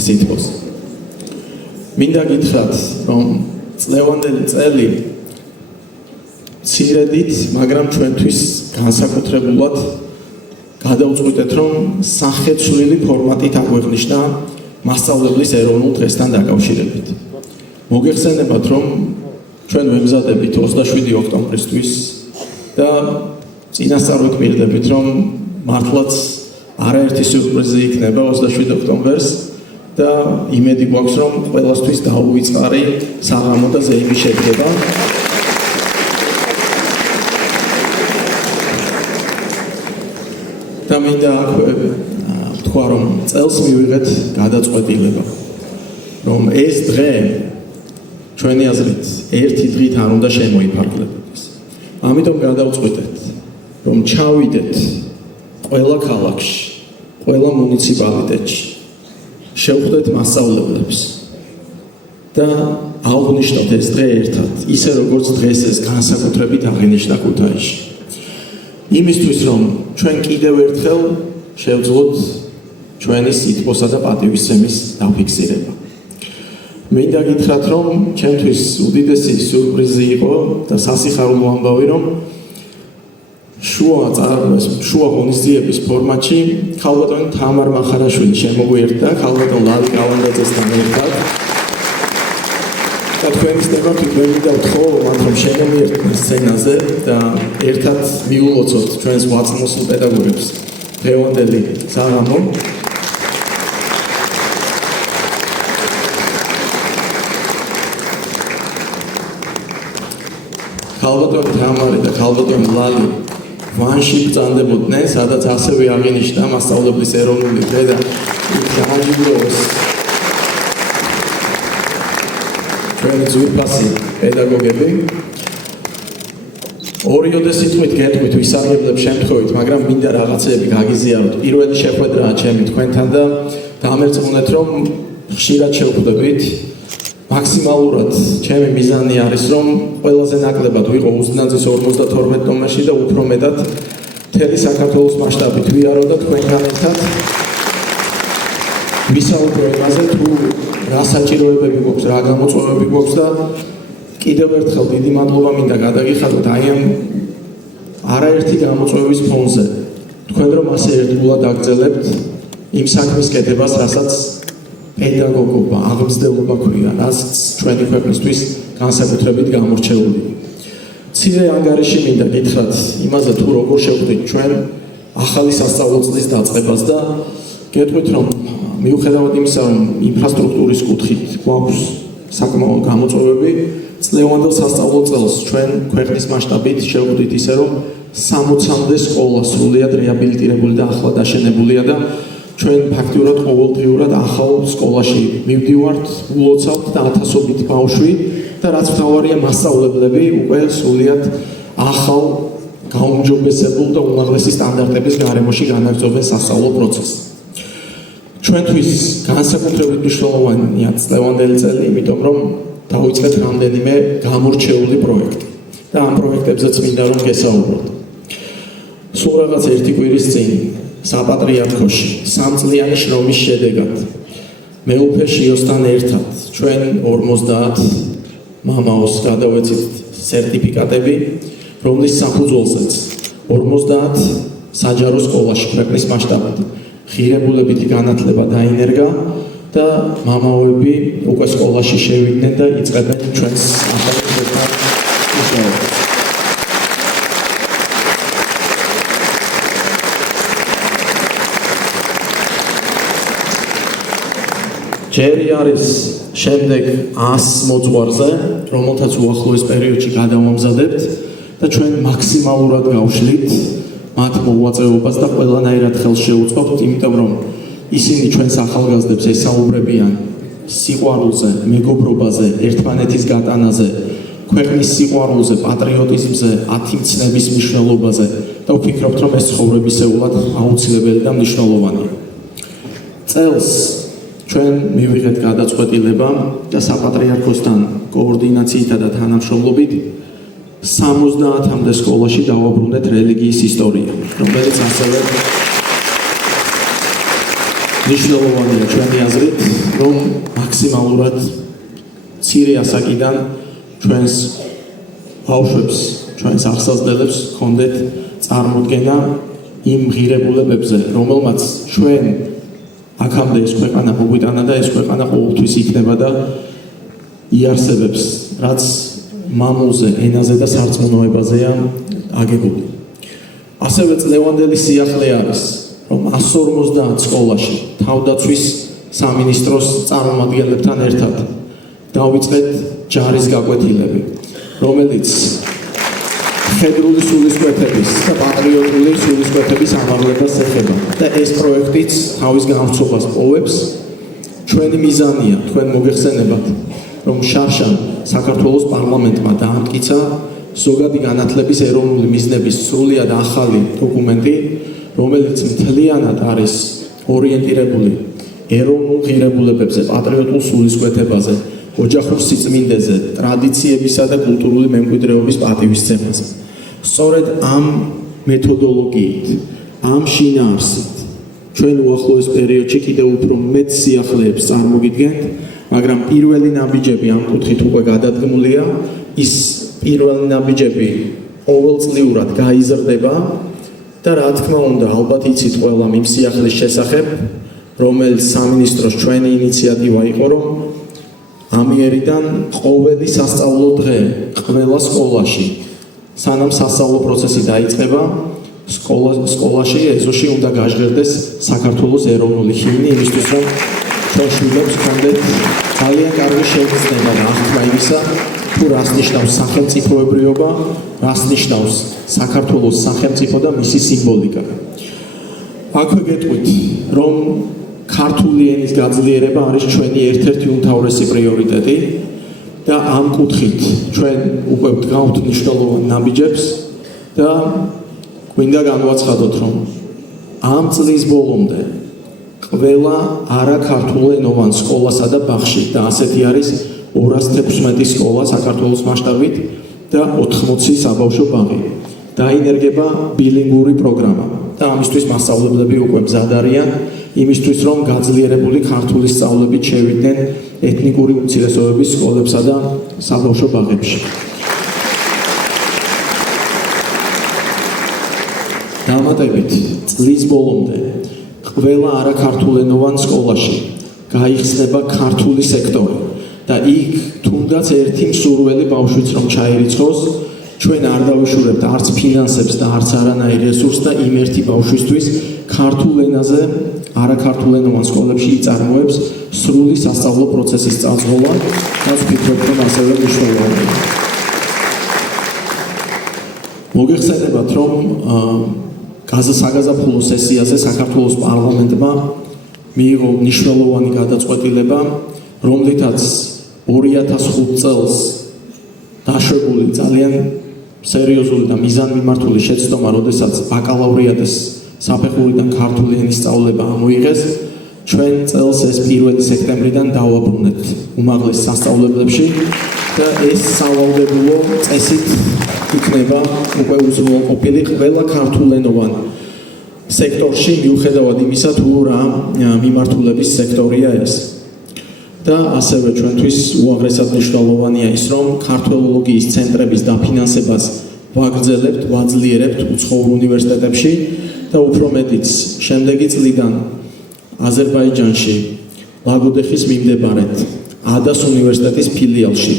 სითბოს. მინდა გითხრათ, რომ წლევანდელი წელი მცირედით, მაგრამ ჩვენთვის განსაკუთრებულად გადავწყვიტეთ, რომ სახეცვლილი ფორმატით აგვეღნიშნა მასწავლებლის ეროვნულ დღესთან დაკავშირებით. მოგეხსენებათ, რომ ჩვენ ვემზადებით 27 ოქტომბრისთვის და წინასწარ ვიკვირდებით, რომ მართლაც არაერთი სიურპრიზი იქნება 27 ოქტომბერს და იმედი გვაქვს, რომ ყველასთვის დაუვიწყარი საღამო და ზეიმი შედგება. და მინდა აქვე თქვა, რომ წელს მივიღეთ გადაწყვეტილება, რომ ეს დღე ჩვენი აზრით ერთი დღით არ უნდა შემოიფარგლებოდეს. ამიტომ გადავწყვიტეთ, რომ ჩავიდეთ ყველა ქალაქში, ყველა მუნიციპალიტეტში, შევხვდეთ მასწავლებლებს და აღვნიშნოთ ეს დღე ერთად, ისე როგორც დღეს ეს განსაკუთრებით აღინიშნა ქუთაისში. იმისთვის, რომ ჩვენ კიდევ ერთხელ შევძლოთ ჩვენი სითბოსა და პატივისცემის დაფიქსირება. მინდა გითხრათ, რომ ჩემთვის უდიდესი სიურპრიზი იყო და სასიხარულო ამბავი, რომ შუა ღონისძიების ფორმატში ქალბატონი თამარ მახარაშვილი შემოგვიერთდა ქალბატონ ლალი კალანდაძესთან ერთად. და თქვენის ნებართვით მე მინდა ვთხოვო მათ, რომ შემომიერდნენ სცენაზე და ერთად მიულოცოთ ჩვენს ვაწმოსულ პედაგოგებს დღევანდელი საღამო. ქალბატონი თამარი და ქალბატონი ლალი ვანში ბრძანდებოდნენ, სადაც ასევე აღინიშნა მასწავლებლის ეროვნული დღე და გააჯილდოეს ჩვენი ძვირფასი პედაგოგები. ორიოდე სიტყვით გეტყვით ვისარგებლებ შემთხვევით, მაგრამ მინდა რაღაცეები გაგიზიაროთ. პირველი შეხვედრაა ჩემი თქვენთან და დამერწმუნეთ, რომ ხშირად შევხვდებით. მაქსიმალურად ჩემი მიზანი არის, რომ ყველაზე ნაკლებად ვიყო უზნაძის 52 ნომერში და უფრო მეტად მთელი საქართველოს მასშტაბით ვიარო და თქვენთან ერთად ვისაუბრო იმაზე, თუ რა საჭიროებები გვაქვს, რა გამოწვევები გვაქვს და კიდევ ერთხელ დიდი მადლობა მინდა გადაგიხადოთ აი ამ არაერთი გამოწვევის ფონზე. თქვენ რომ ასე ერთგულად აგრძელებთ იმ საქმის კეთებას, რასაც პედაგოგობა, აღმზრდელობა ქვია, რაც ჩვენი ქვეყნისთვის განსაკუთრებით გამორჩეული. მცირე ანგარიში მინდა გითხრათ იმაზე, თუ როგორ შევხვდით ჩვენ ახალი სასწავლო წლის დაწყებას და გეტყვით, რომ მიუხედავად იმისა, რომ ინფრასტრუქტურის კუთხით გვაქვს საკმაო გამოწვევები, წლევანდელ სასწავლო წელს ჩვენ ქვეყნის მასშტაბით შევხვდით ისე, რომ 60-მდე სკოლა სრულიად რეაბილიტირებული და ახლად აშენებულია და ჩვენ ფაქტიურად ყოველდღიურად ახალ სკოლაში მივდივართ, ულოცავთ და ათასობით ბავშვი და რაც მთავარია მასწავლებლები უკვე სრულიად ახალ გაუმჯობესებულ და უმაღლესი სტანდარტების გარემოში განაგრძობენ სასწავლო პროცესს. ჩვენთვის განსაკუთრებით მნიშვნელოვანია წლევანდელი წელი, იმიტომ რომ დავიწყეთ რამდენიმე გამორჩეული პროექტი და ამ პროექტებზეც მინდა რომ გესაუბროთ. სულ რაღაც ერთი კვირის წინ საპატრიარქოში 3 წლიანი შრომის შედეგად მეუფე შიოსთან ერთად ჩვენ 50 მამაოს გადავეცით სერტიფიკატები, რომლის საფუძველზეც 50 საჯარო სკოლაში ქვეყნის მასშტაბით ღირებულებითი განათლება დაინერგა და მამაოები უკვე სკოლაში შევიდნენ და იწყებენ ჩვენს ახალ დღესთან მუშაობას. ჯერი არის შემდეგ 100 მოძღვარზე, რომელთაც უახლოეს პერიოდში გადავამზადებთ და ჩვენ მაქსიმალურად გავშლით მათ მოღვაწეობას და ყველანაირად ხელს შევუწყობთ, იმიტომ რომ ისინი ჩვენს ახალგაზრდებს ესაუბრებიან სიყვარულზე, მეგობრობაზე, ერთმანეთის გატანაზე, ქვეყნის სიყვარულზე, პატრიოტიზმზე, ათიმცნების მნიშვნელობაზე და ვფიქრობთ, რომ ეს ცხოვრებისეულად აუცილებელი და მნიშვნელოვანია. წელს ჩვენ მივიღეთ გადაწყვეტილება და საპატრიარქოსთან კოორდინაციითა და თანამშრომლობით 70-მდე სკოლაში დავაბრუნდეთ რელიგიის ისტორია, რომელიც ასევე მნიშვნელოვანია ჩვენი აზრით, რომ მაქსიმალურად მცირე ასაკიდან ჩვენს ბავშვებს, ჩვენს ახსაზრდელებს ჰქონდეთ წარმოდგენა იმ ღირებულებებზე, რომელმაც ჩვენ აქამდე ეს ქვეყანა მოგვიტანა და ეს ქვეყანა ყოველთვის იქნება და იარსებებს, რაც მამულზე, ენაზე და სარწმუნოებაზეა აგებული. ასევე წლევანდელი სიახლე არის, რომ 150 სკოლაში თავდაცვის სამინისტროს წარმომადგენლებთან ერთად დავიწყეთ ჯარის გაკვეთილები, რომელიც მხედრული სულისკვეთების და პატრიოტული სულისკვეთების ამაღლებას ეხება და ეს პროექტიც თავის გამრცობას პოვებს. ჩვენი მიზანია, თქვენ მოგეხსენებათ, რომ შარშან საქართველოს პარლამენტმა დაამტკიცა ზოგადი განათლების ეროვნული მიზნების სრულიად ახალი დოკუმენტი, რომელიც მთლიანად არის ორიენტირებული ეროვნულ ღირებულებებზე, პატრიოტულ სულისკვეთებაზე, ოჯახურ სიწმინდეზე, ტრადიციებისა და კულტურული მემკვიდრეობის პატივისცემაზე. სწორედ ამ მეთოდოლოგიით, ამ შინაარსით, ჩვენ უახლოეს პერიოდში კიდევ უფრო მეტ სიახლეებს წარმოგიდგენთ, მაგრამ პირველი ნაბიჯები ამ კუთხით უკვე გადადგმულია, ის პირველი ნაბიჯები ყოველწლიურად გაიზრდება და რა თქმა უნდა, ალბათ იცით ყველამ იმ სიახლის შესახებ, რომელიც სამინისტროს ჩვენი ინიციატივა იყო, რომ ამიერიდან ყოველი სასწავლო დღე ყველა სკოლაში, სანამ სასწავლო პროცესი დაიწყება, სკოლაში ეზოში უნდა გაჟღერდეს საქართველოს ეროვნული ჰიმნი, იმისთვის რომ ჩვენ შვილებს ჰქონდეთ ძალიან კარგი შეგრძნება და აღქმა იმისა, თუ რას ნიშნავს სახელმწიფოებრიობა, რას ნიშნავს საქართველოს სახელმწიფო და მისი სიმბოლიკა. აქვე გეტყვით, რომ ქართული ენის გაძლიერება არის ჩვენი ერთ-ერთი უმთავრესი პრიორიტეტი და ამ კუთხით ჩვენ უკვე ვდგავთ მნიშვნელოვან ნაბიჯებს და გვინდა განვაცხადოთ, რომ ამ წლის ბოლომდე ყველა არაქართულენოვან სკოლასა და ბაღში და ასეთი არის 216 სკოლა საქართველოს მასშტაბით და 80 საბავშვო ბაღი. დაინერგება ბილინგური პროგრამა და ამისთვის მასწავლებლები უკვე მზად არიან, იმისთვის რომ გაძლიერებული ქართული სწავლებით შევიდნენ ეთნიკური უმცირესობების სკოლებსა და საბავშვო ბაღებში. დამატებით, წლის ბოლომდე ყველა არაქართულენოვან სკოლაში გაიხსნება ქართული სექტორი და იქ თუნდაც ერთი მსურველი ბავშვიც რომ ჩაირიცხოს, ჩვენ არ დავიშურებთ არც ფინანსებს და არც არანაირ რესურსს და იმ ერთი ბავშვისთვის ქართულ ენაზე არაქართულენოვან სკოლებში იწარმოებს სრული სასწავლო პროცესის წაგრძელვა, რაც ვფიქრობ, რომ ასევე მნიშვნელოვანია. მოგეხსენებათ, რომ საგაზაფხულო სესიაზე საქართველოს პარლამენტმა მიიღო მნიშვნელოვანი გადაწყვეტილება, რომლითაც 2005 წელს დაშვებული ძალიან სერიოზული და მიზანმიმართული შეცდომა, როდესაც ბაკალავრიატის საფეხურიდან ქართული ენის სწავლება ამოიღეს, ჩვენ წელს ეს 1 სექტემბრიდან დავაბრუნეთ უმაღლეს სასწავლებლებში და ეს სავალდებულო წესით იქნება უკვე უზრუნველყოფილი ყველა ქართულენოვან სექტორში, მიუხედავად იმისა, თუ რა მიმართულების სექტორია ეს. და ასევე ჩვენთვის უაღრესად მნიშვნელოვანია ის, რომ ქართველოლოგიის ცენტრების დაფინანსებას ვაგრძელებთ, ვაძლიერებთ უცხოურ უნივერსიტეტებში და უფრო მეტიც, შემდეგი წლიდან აზერბაიჯანში, ლაგოდეხის მიმდებარედ, ადას უნივერსიტეტის ფილიალში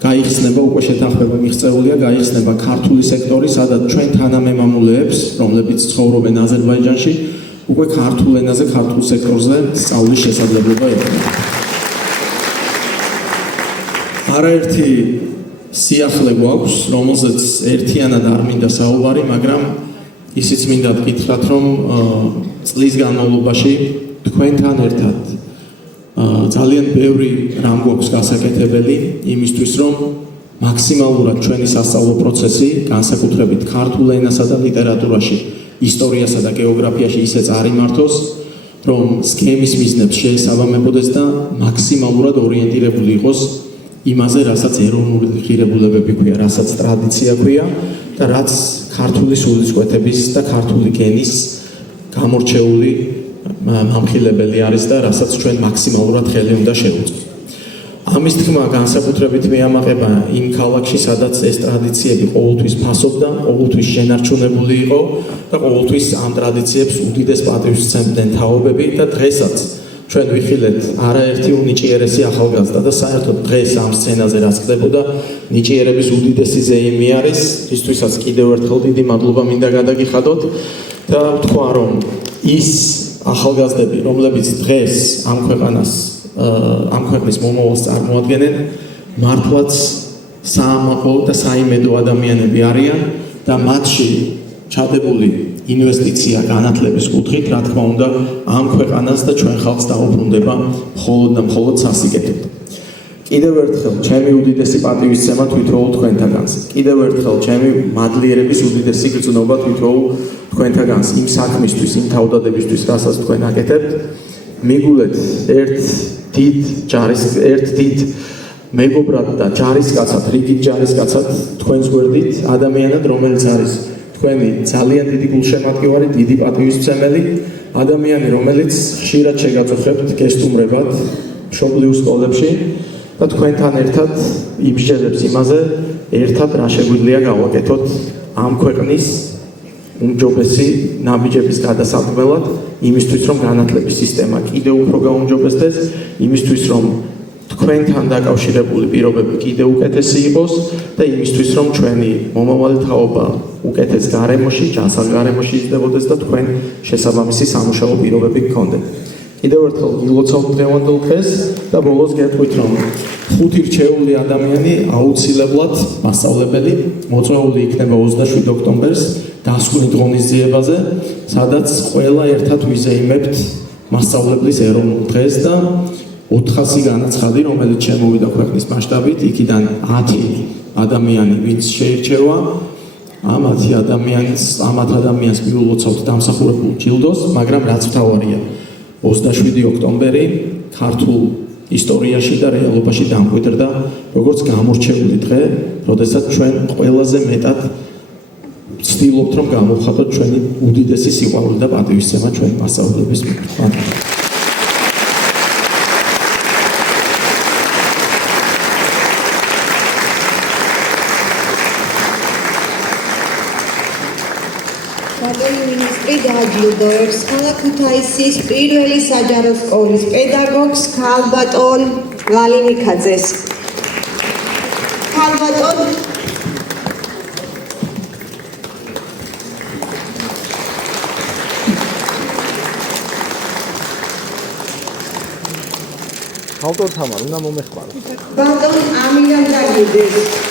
გაიხსნება, უკვე შეთანხმება მიღწეულია, გაიხსნება ქართული სექტორი, სადაც ჩვენ თანამემამულეებს, რომლებიც ცხოვრობენ აზერბაიჯანში, უკვე ქართულ ენაზე, ქართულ სექტორზე სწავლის შესაძლებლობა ექნება. არაერთი სიახლე გვაქვს, რომელზეც ერთიანად არ მინდა საუბარი, მაგრამ ისიც მინდა ვკითხრათ, რომ წლის განმავლობაში თქვენთან ერთად ძალიან ბევრი რამ გვაქვს გასაკეთებელი იმისთვის, რომ მაქსიმალურად ჩვენი სასწავლო პროცესი, განსაკუთრებით ქართულ ენასა და ლიტერატურაში, ისტორიასა და გეოგრაფიაში ისე წარიმართოს, რომ სქემის მიზნებს შეესაბამებოდეს და მაქსიმალურად ორიენტირებული იყოს იმაზე, რასაც ეროვნული ღირებულებები ქვია, რასაც ტრადიცია ქვია და რაც ქართული სულისკვეთების და ქართული გენის გამორჩეული მამხილებელი არის და რასაც ჩვენ მაქსიმალურად ხელი უნდა შევუწყოთ. ამის თქმა განსაკუთრებით მიამაღება იმ ქალაქში, სადაც ეს ტრადიციები ყოველთვის ფასობდა, ყოველთვის შენარჩუნებული იყო და ყოველთვის ამ ტრადიციებს უდიდეს პატივს სცემდნენ თაობები და დღესაც ჩვენ ვიხილეთ არაერთი უნიჭიერესი ახალგაზრდა და საერთოდ დღეს ამ სცენაზე რაც ხდებოდა, ნიჭიერების უდიდესი ზეიმი არის, ისთვისაც კიდევ ერთხელ დიდი მადლობა მინდა გადაგიხადოთ და ვთქვა, რომ ის ახალგაზრდები, რომლებიც დღეს ამ ქვეყნის მომავალს წარმოადგენენ, მართლაც საამაყო და საიმედო ადამიანები არიან და მათში ჩადებული ინვესტიცია განათლების კუთხით, რა თქმა უნდა, ამ ქვეყანას და ჩვენ ხალხს დაუბრუნდება მხოლოდ და მხოლოდ სასიკეთოდ. კიდევ ერთხელ ჩემი უდიდესი პატივისცემა თვითოულ თქვენთაგანს. კიდევ ერთხელ ჩემი მადლიერების უდიდესი გრძნობა თვითოულ თქვენთაგანს იმ საქმისთვის, იმ თავდადებისთვის, რასაც თქვენ აკეთებთ. მიგულეთ ერთ დიდ მეგობრად და ჯარისკაცად, რიგით ჯარისკაცად თქვენს გვერდით ადამიანად, რომელიც არის თქვენი ძალიან დიდი გულშემატკივარი, დიდი პატივისმცემელი ადამიანი, რომელიც ხშირად შეგაწუხებთ გესტუმრებად მშობლიურ სკოლებში და თქვენთან ერთად იბრძოლებს იმაზე, ერთად რა შეგვიძლია გავაკეთოთ ამ ქვეყნის უმჯობესი ნაბიჯების გადასადგმელად, იმისთვის რომ განათლების სისტემა კიდევ უფრო გაუმჯობესდეს, იმისთვის რომ თქვენთან დაკავშირებული პირობები კიდევ უკეთესი იყოს და იმისთვის რომ ჩვენი მომავალი თაობა უკეთეს გარემოში, ჯანსაღ გარემოში იზრდებოდეს და თქვენ შესაბამისი სამუშაო პირობები გქონდეთ. კიდევ ერთხელ გილოცავთ დღევანდელ დღეს და ბოლოს გეტყვით, რომ 5 რჩეული ადამიანი აუცილებლად მასწავლებელი მოწვეული იქნება 27 ოქტომბერს დასკვნით ღონისძიებაზე, სადაც ყველა ერთად ვიზეიმებთ მასწავლებლის ეროვნულ დღეს და 400 განაცხადი, რომელიც შემოვიდა ქვეყნის მასშტაბით, იქიდან 10 ადამიანი, ვინც შეირჩევა, ამ 10 ადამიანს მიულოცავთ დამსახურებულ ჯილდოს, მაგრამ რაც მთავარია, 27 ოქტომბერი ქართულ ისტორიაში და რეალობაში დამკვიდრდა როგორც გამორჩეული დღე, როდესაც ჩვენ ყველაზე მეტად ვცდილობთ, რომ გამოვხატოთ ჩვენი უდიდესი სიყვარული და პატივისცემა ჩვენი მასწავლებლების მიმართ. დააჯილდოებს ქალაქ ქუთაისის პირველი საჯარო სკოლის პედაგოგს ქალბატონ ლალინიკაძეს. ქალბატონ ავტორ თამარ უნდა მომეხმარო. ბატონ ამირან დაგიდეს.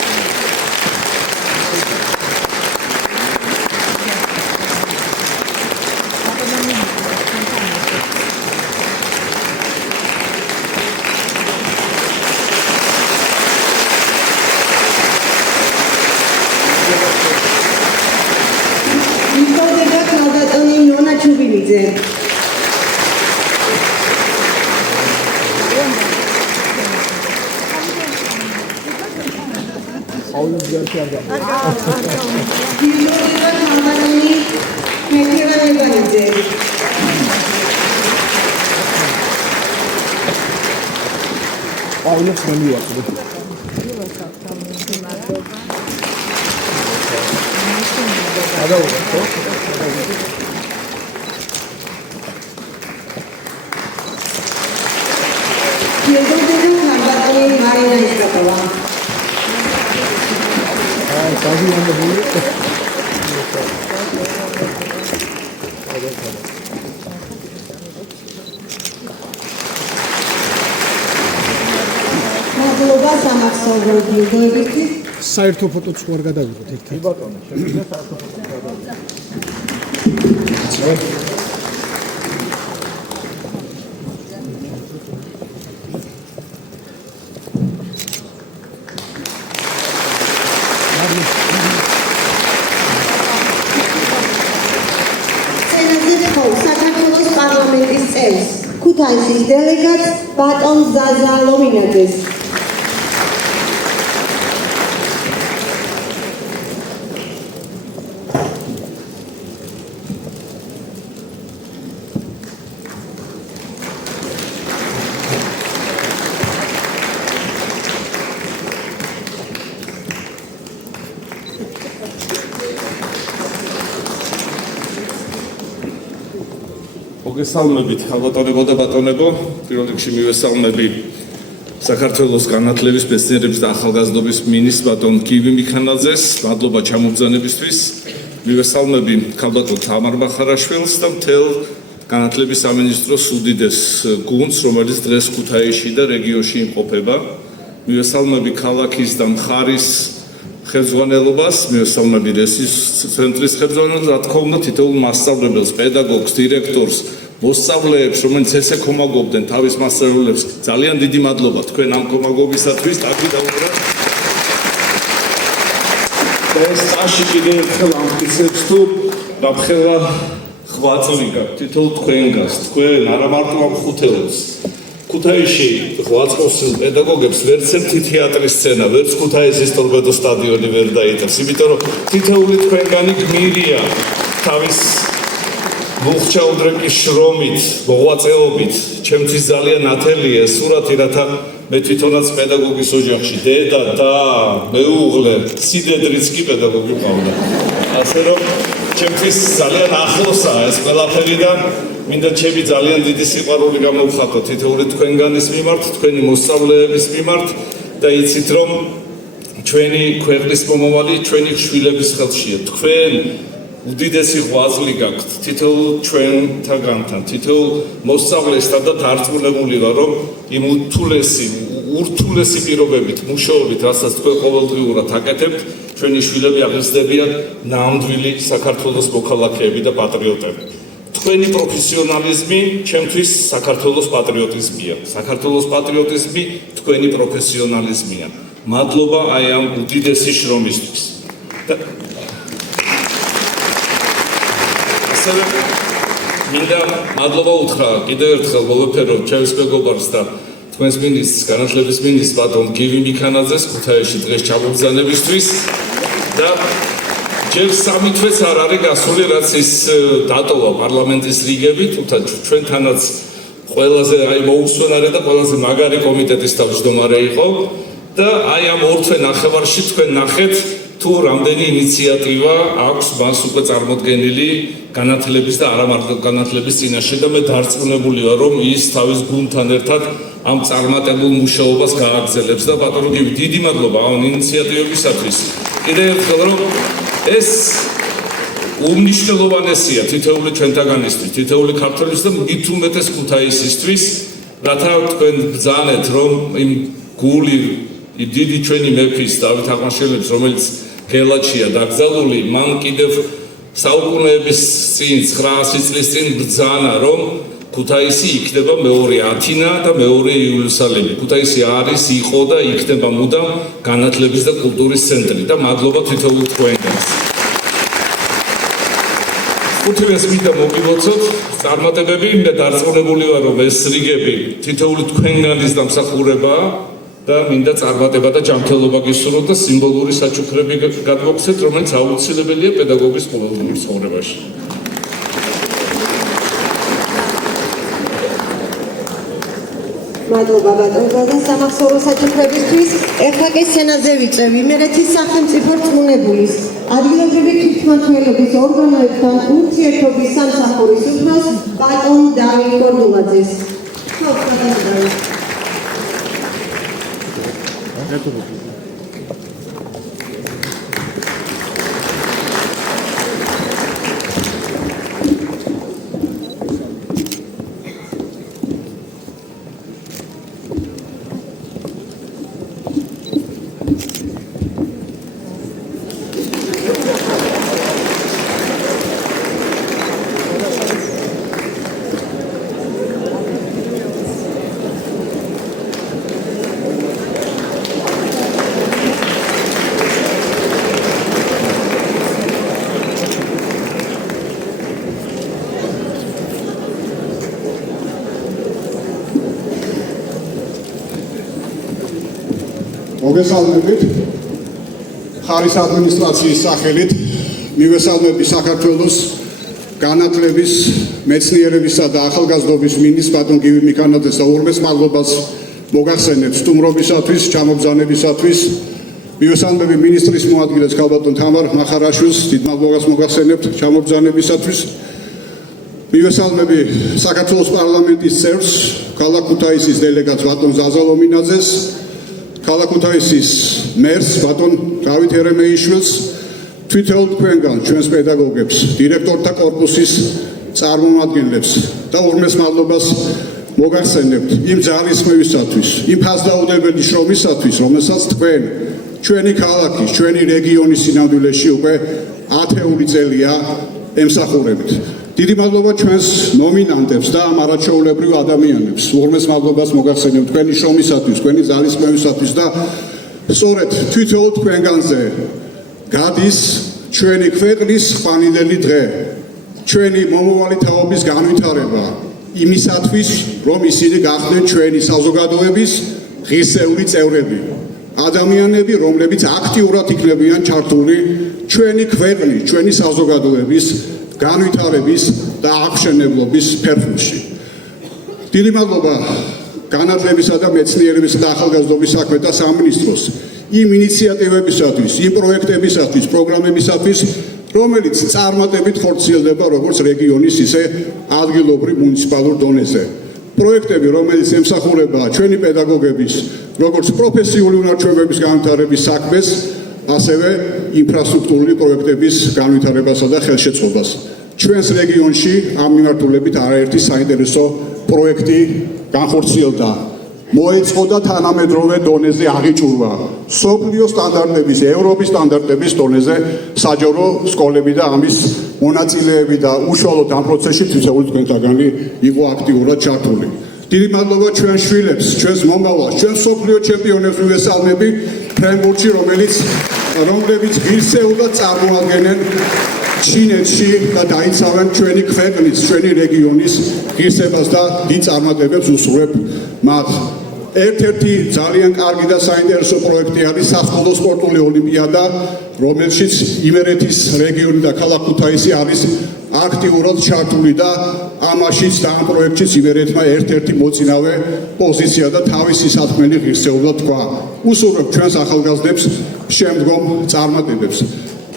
პავლეს მენიაკო. მადლობა სამახსოვრო ჯილდოებისთვის. საერთო ფოტოც ვარ გადავიღოთ ერთად. ბატონო, შეგვიძლია საერთო ფოტო გადავიღოთ. საქართველოს პარლამენტის წევრს, ქუთაისის დელეგატს ბატონ ზაზა ლომინაძეს. მოგესალმებით, ალბათონებო და ბატონებო. პირველ რიგში მივესალმები საქართველოს განათლების, მეცნიერების და ახალგაზრდობის მინისტრს ბატონ გივი მიქანაძეს, მადლობა ჩამობრძანებისთვის. მივესალმები ქალბატონ თამარ მახარაშვილს და მთელ განათლების სამინისტროს უდიდეს გუნდს, რომელიც დღეს ქუთაისში და რეგიონში იმყოფება. მივესალმები ქალაქის და მხარის ხელმძღვანელობას, მივესალმები რესის ცენტრის ხელმძღვანელობას, რა თქმა უნდა, თითოეულ მასწავლებელს, პედაგოგს, დირექტორს, მოსწავლეებს, რომელიც ესე ქომაგობდნენ თავის მასწავლებლებს, ძალიან დიდი მადლობა თქვენ ამ ქომაგობისათვის, ტაკი დაუბრუნდეთ. და ეს წაში კიდევ ერთხელ ამტკიცებს თუ რამხელა ღვაწლია თითოეულ თქვენგანს, თქვენ არა მარტო ამ ხუთეულს. ქუთაისში ღვაწლოსილ პედაგოგებს ვერც ერთი თეატრის სცენა, ვერც ქუთაისის ტორპედო სტადიონი ვერ დაიტანს, იმიტომ რომ თითოეული თქვენგანი გმირია თავის მუხჩაუდრეკის შრომით, მოღვაწეობით, ჩემთვის ძალიან ათელია სურათი, რათა მე თვითონაც პედაგოგის ოჯახში დედა და მეუღლე, სიდედრიც კი პედაგოგი ყავდა. ასე რომ ჩემთვის ძალიან ახლოსაა ეს ყველაფერი და მინდა ჩემი ძალიან დიდი სიყვარული გამოვხატო თითოეული თქვენგანის მიმართ, თქვენი მოსწავლეების მიმართ და იცით რომ ჩვენი ქვეყნის მომავალი ჩვენი შვილების ხელშია. თქვენ უდიდესი ღვაწლი გაქვთ თითოეულ ჩვენთაგანთან, თითოეულ მოსწავლესთან და დარწმუნებული ვარ რომ იმ ურთულესი პირობებით, მუშაობით, რასაც თქვენ ყოველდღიურად აკეთებთ, ჩვენი შვილები აღიზრდებიან ნამდვილი საქართველოს მოქალაქეები და პატრიოტები. თქვენი პროფესიონალიზმი ჩემთვის საქართველოს პატრიოტიზმია. საქართველოს პატრიოტიზმი თქვენი პროფესიონალიზმია. მადლობა აი ამ უდიდესი შრომისთვის. ასევე მინდა მადლობა უთხრა კიდევ ერთხელ მოვეფერო ჩემს მეგობარს და თქვენს მინისტრს, განათლების მინისტრს ბატონ გივი მიქანაძეს ქუთაისში დღეს ჩამობრძანებისთვის და ჯერ სამი თვეც არ არის გასული, რაც ის დატოვა პარლამენტის რიგები, თუმცა ჩვენთანაც ყველაზე მოუსვენარი და ყველაზე მაგარი კომიტეტის თავმჯდომარე იყო და აი ამ ორ თვე ნახევარში თქვენ ნახეთ თუ რამდენი ინიციატივა აქვს მას უკვე წარმოდგენილი განათლების და არა მარტო განათლების წინაშე და მე დარწმუნებული ვარ რომ ის თავის გუნდთან ერთად ამ წარმატებულ მუშაობას გააგრძელებს და ბატონო გივი დიდი მადლობა ამ ინიციატივებისათვის. კიდევ ერთხელ რომ ეს უმნიშვნელოვანესია თითოეული ჩვენთაგანისთვის, თითოეული ქართველის და მით უმეტეს ქუთაისისთვის, რათა თქვენ ბრძანეთ რომ იმ გული დიდი ჩვენი მეფის დავით აღმაშენებლის რომელიც გელაჩია დაკრძალული, მან კიდევ საუკუნეების წინ 900 წლის წინ ბრძანა რომ ქუთაისი იქნება მეორე ათინა და მეორე იერუსალიმი. ქუთაისი არის, იყო და იქნება მუდამ განათლების და კულტურის ცენტრი და მადლობა თითოეულ თქვენგანს. უთივეს მინდა მოგილოცოთ წარმატებები და დარწმუნებული ვარ რომ ეს რიგები თითოეული თქვენგანის დამსახურებაა და მინდა წარმატება და ჯანმრთელობა გისურვოთ და სიმბოლური საჩუქრები გადმოგცეთ, რომელიც აუცილებელია პედაგოგის ყოველდღიურ ცხოვრებაში. მადლობა ბატონო და სამახსოვრო საჩუქრებისთვის. ეხლა კი სცენაზე ვიწევ იმერეთის სახელმწიფო რწმუნებულის ადგილობრივი თვითმმართველობის ორგანოებთან ურთიერთობის სამსახურის უფროს ბატონ დავით გორდულაძეს. მოგესალმებით ხარის ადმინისტრაციის სახელით მივესალმები საქართველოს განათლების, მეცნიერებისა და ახალგაზრდობის მინისტრს ბატონ გივი მიქანაძეს და უღრმეს მადლობას მოგახსენებთ სტუმრობისათვის, ჩამობრძანებისათვის. მივესალმები მინისტრის მოადგილეს ქალბატონ თამარ მახარაშვილს, დიდ მადლობას მოგახსენებთ ჩამობრძანებისათვის. მივესალმები საქართველოს პარლამენტის წევრს, ქალაქ ქუთაისის დელეგატს ბატონ ზაზა ლომინაძეს, ქალაქ ქუთაისის მერს ბატონ დავით ერემეიშვილს, თვითონ თქვენგან ჩვენს პედაგოგებს, დირექტორთა კორპუსის წარმომადგენლებს და ურმეს მადლობას მოგახსენებთ იმ ძალისხმევისათვის, იმ ფასდაუდებელი შრომისათვის, რომელსაც თქვენ ჩვენი ქალაქის, ჩვენი რეგიონის სინამდვილეში უკვე 10 წელია ემსახურებით. დიდი მადლობა ჩვენს ნომინანტებს და ამ არაჩვეულებრივ ადამიანებს. ურმეს მადლობას მოგახსენებთ თქვენი შრომისათვის, თქვენი ძალისხმევისათვის და სწორედ თვითონ თქვენგანზე გადის ჩვენი ქვეყნის ყვანილელი დღე, ჩვენი მომავალი თაობის განვითარება იმისათვის, რომ ისინი გახდნენ ჩვენი საზოგადოების ღირსეული წევრები, ადამიანები, რომლებიც აქტიურად იქნებიან ჩართული ჩვენი ქვეყნის, ჩვენი საზოგადოების განვითარების და აღმშენებლობის ფერხულში. დიდი მადლობა განათლებისა და მეცნიერებისა და ახალგაზრდობის საქმეთა სამინისტროს იმ ინიციატივებისათვის, იმ პროექტებისათვის, პროგრამებისათვის, რომელიც წარმატებით ხორციელდება როგორც რეგიონის, ისე ადგილობრივ მუნიციპალურ დონეზე. პროექტები, რომელიც ემსახურება ჩვენი პედაგოგების, როგორც პროფესიული უნარჩვევების განვითარების საქმეს, ასევე ინფრასტრუქტურული პროექტების განვითარებასა და ხელშეწყობას. ჩვენს რეგიონში ამ მიმართულებით არაერთი საინტერესო პროექტი განხორციელდა. მოეწყო და თანამედროვე დონეზე აღიჭურვა სოფლიო სტანდარტების, ევროპის სტანდარტების დონეზე საჯარო სკოლები და ამის მონაწილეები და უშუალოდ ამ პროცესში თითოეული თქვენთაგანი იყო აქტიურად ჩართული. დიდი მადლობა ჩვენ შვილებს, ჩვენს მომავალს, ჩვენ სოფლიო ჩემპიონებს მივესალმები ფრენბურთში, რომლებიც ღირსეულად წარმოადგენენ ჩინეთში და დაიცავენ ჩვენი ქვეყნის, ჩვენი რეგიონის ღირსებას და დიდ წარმატებებს უსურვებ მათ. ერთ-ერთი ძალიან კარგი და საინტერესო პროექტი არის სასკოლო სპორტული ოლიმპიადა, რომელშიც იმერეთის რეგიონი და ქალაქ ქუთაისი არის აქტიურად ჩართული და ამაშიც და ამ პროექტშიც იმერეთმა ერთ-ერთი მოწინავე პოზიცია და თავისი საქმელი ღირსეულად თქვა. უსურვებ ჩვენს ახალგაზრდებს შემდგომ წარმატებებს.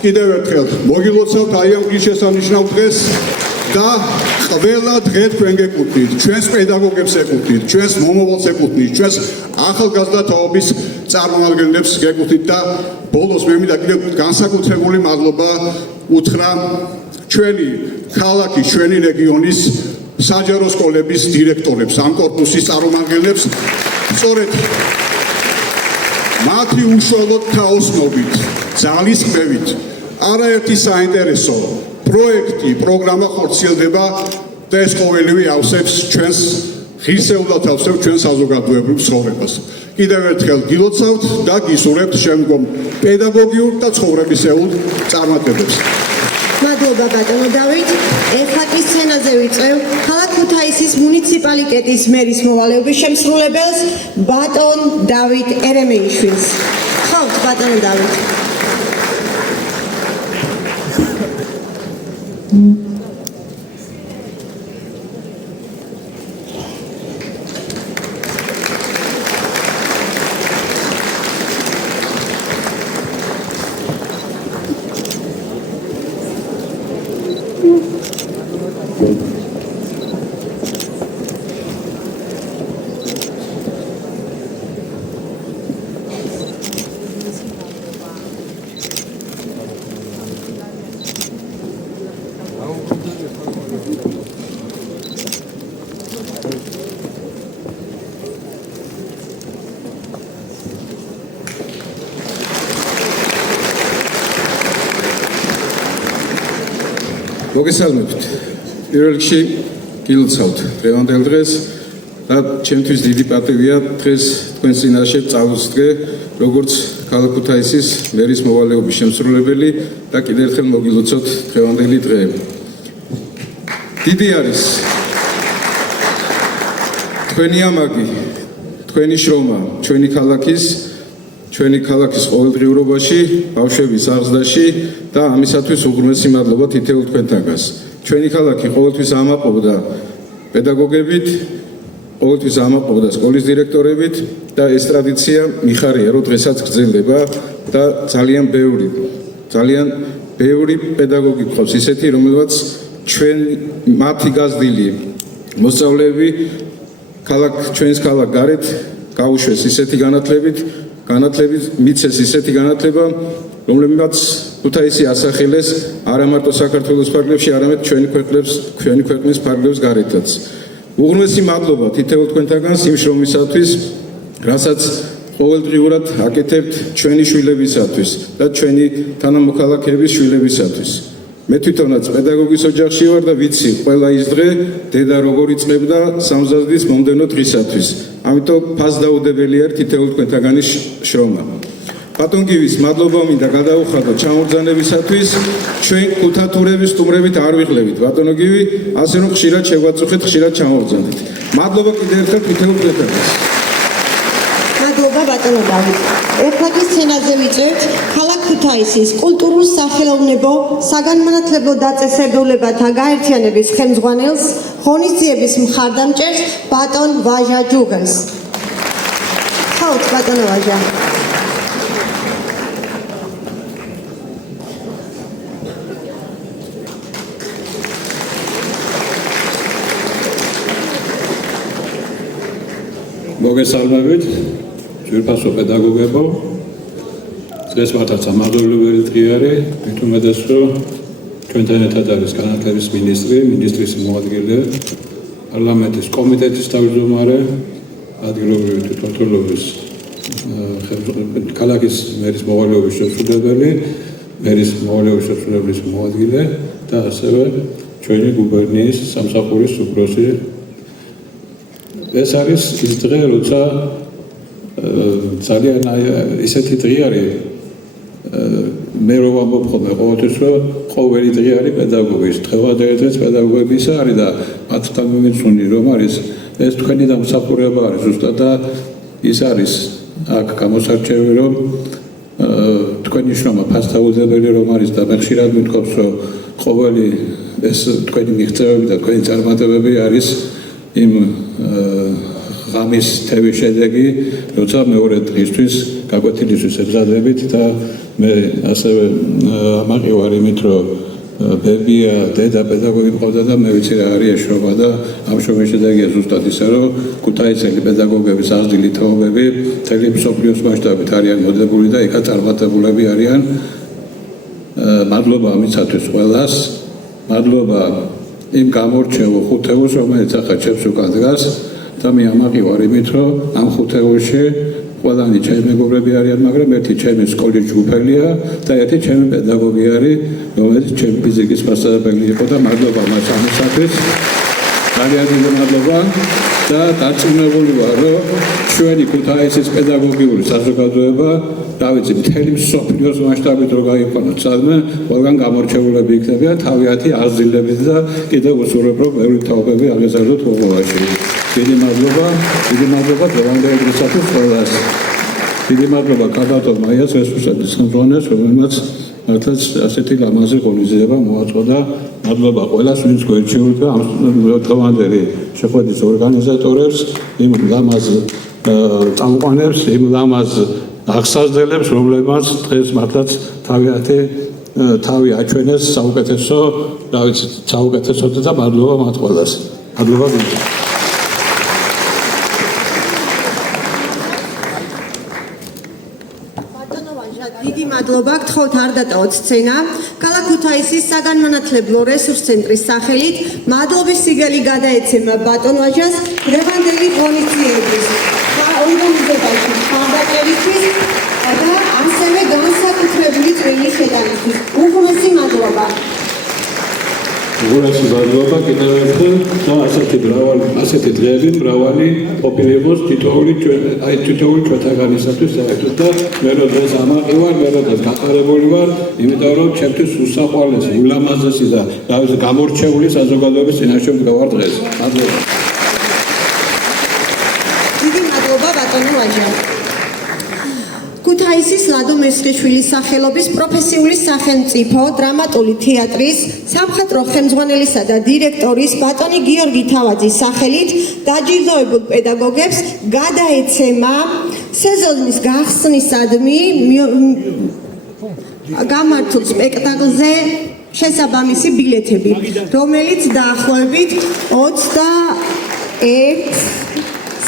კიდევ ერთხელ მოგილოცავთ აი ამ ღირსშესანიშნავ დღეს და ყველა დღე თქვენ გეკუთვნით, ჩვენს პედაგოგებს ეკუთვნით, ჩვენს მომავალს ეკუთვნით, ჩვენს ახალგაზრდა თაობის წარმომადგენლებს გეკუთვნით და ბოლოს მე მინდა კიდევ განსაკუთრებული მადლობა უთხრა ჩვენი ქალაქის, ჩვენი რეგიონის საჯარო სკოლების დირექტორებს, ამ კორპუსის წარმომადგენლებს, სწორედ მათი უშუალოდ თაოსნობით, ძალისხმევით, არაერთი საინტერესო პროექტი, პროგრამა ხორციელდება და ეს ყოველივე ავსებს ჩვენს ღირსეულად ავსებს ჩვენ საზოგადოებრივ ცხოვრებას. კიდევ ერთხელ გილოცავთ და გისურვებთ შემდგომ პედაგოგიურ და ცხოვრებისეულ წარმატებებს. მადლობა ბატონო დავით. ეხლა სცენაზე ვიწევ ქალაქ ქუთაისის მუნიციპალიტეტის მერის მოვალეობის შემსრულებელს ბატონ დავით ერემეიშვილს. ხავთ ბატონო დავით. მოგესალმებით. პირველ რიგში გილოცავთ დღევანდელ დღეს და ჩემთვის დიდი პატივია დღეს თქვენს წინაშე წავუსდგე როგორც ქალაქ ქუთაისის მერის მოვალეობის შემსრულებელი და კიდევ ერთხელ მოგილოცოთ დღევანდელი დღე. დიდი არის თქვენი ამაგი, თქვენი შრომა, ჩვენი ქალაქის ყოველდღიურობაში, ბავშვების აღზრდაში და ამისათვის უღრმესი მადლობა თითოეულ თქვენთაგანს. ჩვენი ქალაქი ყოველთვის ამაყობდა პედაგოგებით, ყოველთვის ამაყობდა სკოლის დირექტორებით და ეს ტრადიცია მიხარია, რომ დღესაც გრძელდება და ძალიან ბევრი პედაგოგი გყავს ისეთი, რომელსაც ჩვენ მათი გაზრდილი მოსწავლეები ჩვენს ქალაქ გარეთ გაუშვეს ისეთი განათლებით მიცეს ისეთი განათლება, რომლებმაც ქუთაისი ასახელეს არა მარტო საქართველოს ფარგლებში, არამედ ჩვენი ქვეყნის ფარგლებს გარეთაც. უღრმესი მადლობა თითოეულ თქვენთაგანს იმ შრომისათვის, რასაც ყოველდღიურად აკეთებთ ჩვენი შვილებისათვის და ჩვენი თანამოქალაქეების შვილებისათვის. მე თვითონაც პედაგოგის ოჯახში ვარ და ვიცი ყველა ის დღე დედა როგორ იწყებდა სამზადისის მომდევნო დღისათვის. ამიტომ ფასდაუდებელია თითოეულ თქვენთაგანის შრომა. ბატონ გივის მადლობა მინდა გადაუხადოთ ჩამოგზავნებისათვის. ჩვენ ქუთათურების სტუმრებით არ ვიღლებით ბატონო გივი, ასე რომ ხშირად შეგვაწუხეთ, ხშირად ჩამოგზავნეთ. მადლობა კიდევ ერთხელ თითოეულ თქვენთაგანს. მადლობა ბატონო დავით. ერთმანეთის სცენაზე ვიწევთ ქალაქ ქუთაისის კულტურულ სახელოვნებო საგანმანათლებლო დაწესებულებათა გაერთიანების ხელმძღვანელს, ღონისძიების მხარდამჭერს ბატონ ვაჟა ჯუგელს. ხალხ ბატონო ვაჟა. მოგესალმებით, ძვირფასო პედაგოგებო. დღეს მართლაც ამაღლებელი დღე არის, მით უმეტეს რომ ჩვენთან ერთად არის განათლების მინისტრის მოადგილე, პარლამენტის კომიტეტის თავმჯდომარე, ადგილობრივი თვითმმართველობის ქალაქის მერის მოვალეობის შემსრულებელი, მერის მოვალეობის შემსრულებლის მოადგილე და ასევე ჩვენი გუბერნიის სამსახურის უფროსი. ეს არის ის დღე, როცა ძალიან ისეთი დღე არის, მე რომ ვამბობ ხოლმე ყოველთვის, რომ ყოველი დღე არის პედაგოგის დღევანდელი დღეც პედაგოგებისა არის და მათთან მიმეცუნი რომ არის ეს თქვენი დამსახურება არის ზუსტად და ის არის აქ გამოსარჩევი, რომ თქვენი შრომა ფასდაუძლებელი რომ არის და მე ხშირად მითხოვს, რომ ყოველი ეს თქვენი მიღწევები და თქვენი წარმატებები არის იმ ღამის თევის შედეგი, როცა მეორე დღისთვის გაკვეთილისთვის ეძღადებით და მე ასევე ამაყი ვარ იმით, რომ ბებია, დედა პედაგოგი მყავდა და მე ვიცი რა არის შრომა და ამ შრომის შედეგია ზუსტად ისე, რომ ქუთაისელი პედაგოგების აზრილი თაობები მთელი მსოფლიოს მასშტაბით არიან მოდებული და იქა წარმატებულები არიან. მადლობა ამისათვის ყველას, მადლობა იმ გამორჩეულ ხუთეულს, რომელიც ახლა ჩემს უკან დგას და მე ამაყი ვარ იმით, რომ ამ ხუთეულში ყველანი ჩემი მეგობრები არიან, მაგრამ ერთი ჩემი სკოლის ჯგუფელია და ერთი ჩემი პედაგოგი არის, რომელიც ჩემი ფიზიკის მასწავლებელი იყო და მადლობა მას ამისათვის. ძალიან დიდი მადლობა და დარწმუნებული ვარ, რომ ჩვენი ქუთაისის პედაგოგიური საზოგადოება, რა ვიცი, მთელი მსოფლიოს მასშტაბით რო გაიყვანოთ სადმე, ყველგან გამორჩეულები იქნებიან თავიანთი აზრილებით და კიდევ უსურვებ, რომ ბევრი თაობები აღეზარდოთ ყოველაში. დიდი მადლობა დღევანდელი დღისათვის ყველას. დიდი მადლობა ქალბატონ მაიას რესურსების ხელმძღვანელს, რომელმაც მართლაც ასეთი ლამაზი ღონისძიება მოაწყო. მადლობა ყველას, ვინც გვერდჩეულდა ამ დღევანდელი შეხვედრის ორგანიზატორებს, იმ ლამაზ წამყვანებს, იმ ლამაზ აღსაზრდელებს, რომლებმაც დღეს მართლაც თავი აჩვენეს საუკეთესო, რა ვიცი, საუკეთესოდ და მადლობა მათ ყველას. მადლობა გიძ. დიდი მადლობა, გთხოვთ არ დატოვოთ სცენა. ქალაქ ქუთაისის საგანმანათლებლო რესურს ცენტრის სახელით მადლობის სიგელი გადაეცემა ბატონ ვაჟას დღევანდელი ღონისძიების ორგანიზებაში მხარდაჭერისთვის და ასევე განსაკუთრებული წვლილი შეტანისთვის. უღრმესი მადლობა. უღრმესი მადლობა კიდევ ერთხელ და ასეთი დღეები მრავალი ყოფილიყოს თითოეული ჩვენთაგანისათვის საერთოდ და მე რომ დღეს ამაყი ვარ, მე რომ დღეს გატარებული ვარ, იმიტომ რომ ჩემთვის უსაყვარლესი, ულამაზესი და გამორჩეული საზოგადოების წინაშე მდგავარ დღეს. მადლობა. დიდი მადლობა ბატონო ვაჟა. ქუთაისის ლადო მესხიშვილის სახელობის პროფესიული სახელმწიფო დრამატული თეატრის სამხატვრო ხელმძღვანელისა და დირექტორის ბატონი გიორგი თავაძის სახელით დაჯილდოებულ პედაგოგებს გადაეცემა სეზონის გახსნისადმი გამართულ სპექტაკლზე შესაბამისი ბილეთები, რომელიც დაახლოებით 21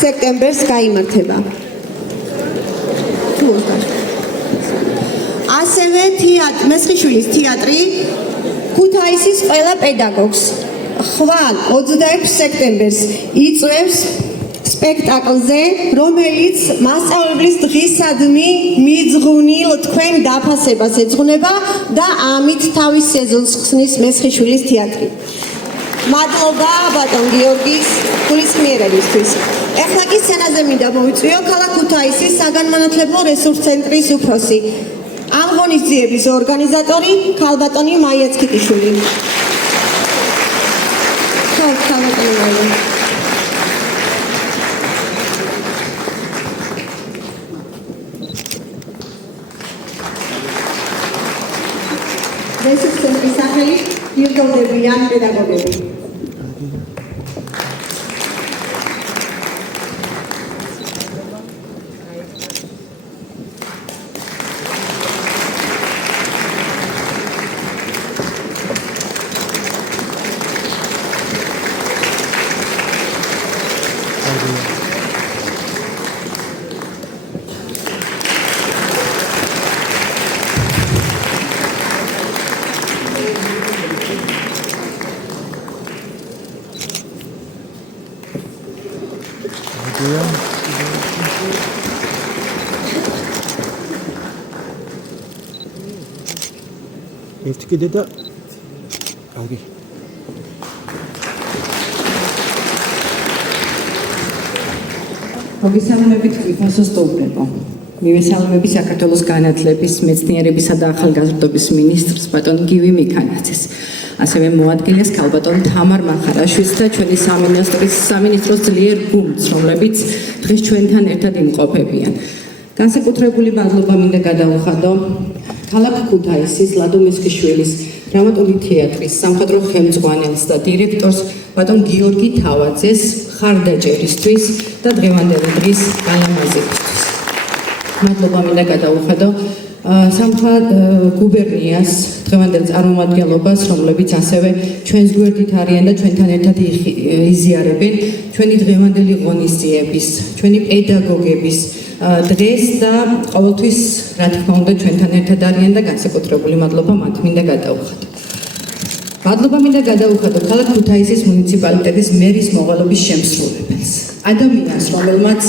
სექტემბერს გაიმართება. ასევე მესხიშვილის თეატრი ქუთაისის ყველა პედაგოგს ხვალ 26 სექტემბერს იწვევს სპექტაკლზე, რომელიც მასწავლებლის დღისადმი მიძღვნილ თქვენ დაფასებას ეძღვნება და ამით თავის სეზონს ხსნის მესხიშვილის თეატრი. მადლობა ბატონ გიორგის გულისხმიერებისთვის. ეხლა კი სცენაზე მინდა მოვიწვიო ქალაქ ქუთაისის საგანმანათლებლო რესურს ცენტრის უფროსი, ამ ღონისძიების ორგანიზატორი ქალბატონი მაია ცკიტიშვილი. რესურს ცენტრის სახელით ირგავდებიან პედაგოგები. ერთი კიდე და კარგი. მოგესალმებით ვიფასოს სტუმრებო. მივესალმები საქართველოს განათლების, მეცნიერებისა და ახალგაზრდობის მინისტრს ბატონ გივი მიქანაძეს. ასევე მოადგილეს ქალბატონ თამარ მახარაშვილს და ჩვენი სამინისტროს ძლიერ გუნდს, რომლებიც დღეს ჩვენთან ერთად იმყოფებიან. განსაკუთრებული მადლობა მინდა გადავუხადო ქალაქ ქუთაისის ლადო მესხიშვილის დრამატული თეატრის სამხატვრო ხელმძღვანელს და დირექტორს ბატონ გიორგი თავაძეს ხარდაჭერისთვის და დღევანდელი დღის გალამაზებისთვის. მადლობა მინდა გადავუხადო სამხატ გუბერნიას დღევანდელ წარმომადგენლობას, რომლებიც ასევე ჩვენს გვერდით არიან და ჩვენთან ერთად იზიარებენ ჩვენი დღევანდელი ღონისძიების, ჩვენი პედაგოგების დღეს და ყოველთვის რა თქმა უნდა ჩვენთან ერთად არიან და განსაკუთრებული მადლობა მათ მინდა გადავუხადო. მადლობა მინდა გადავუხადო ქალაქ ქუთაისის მუნიციპალიტეტის მერის მოვალობის შემსრულებელს, ადამიანს, რომელმაც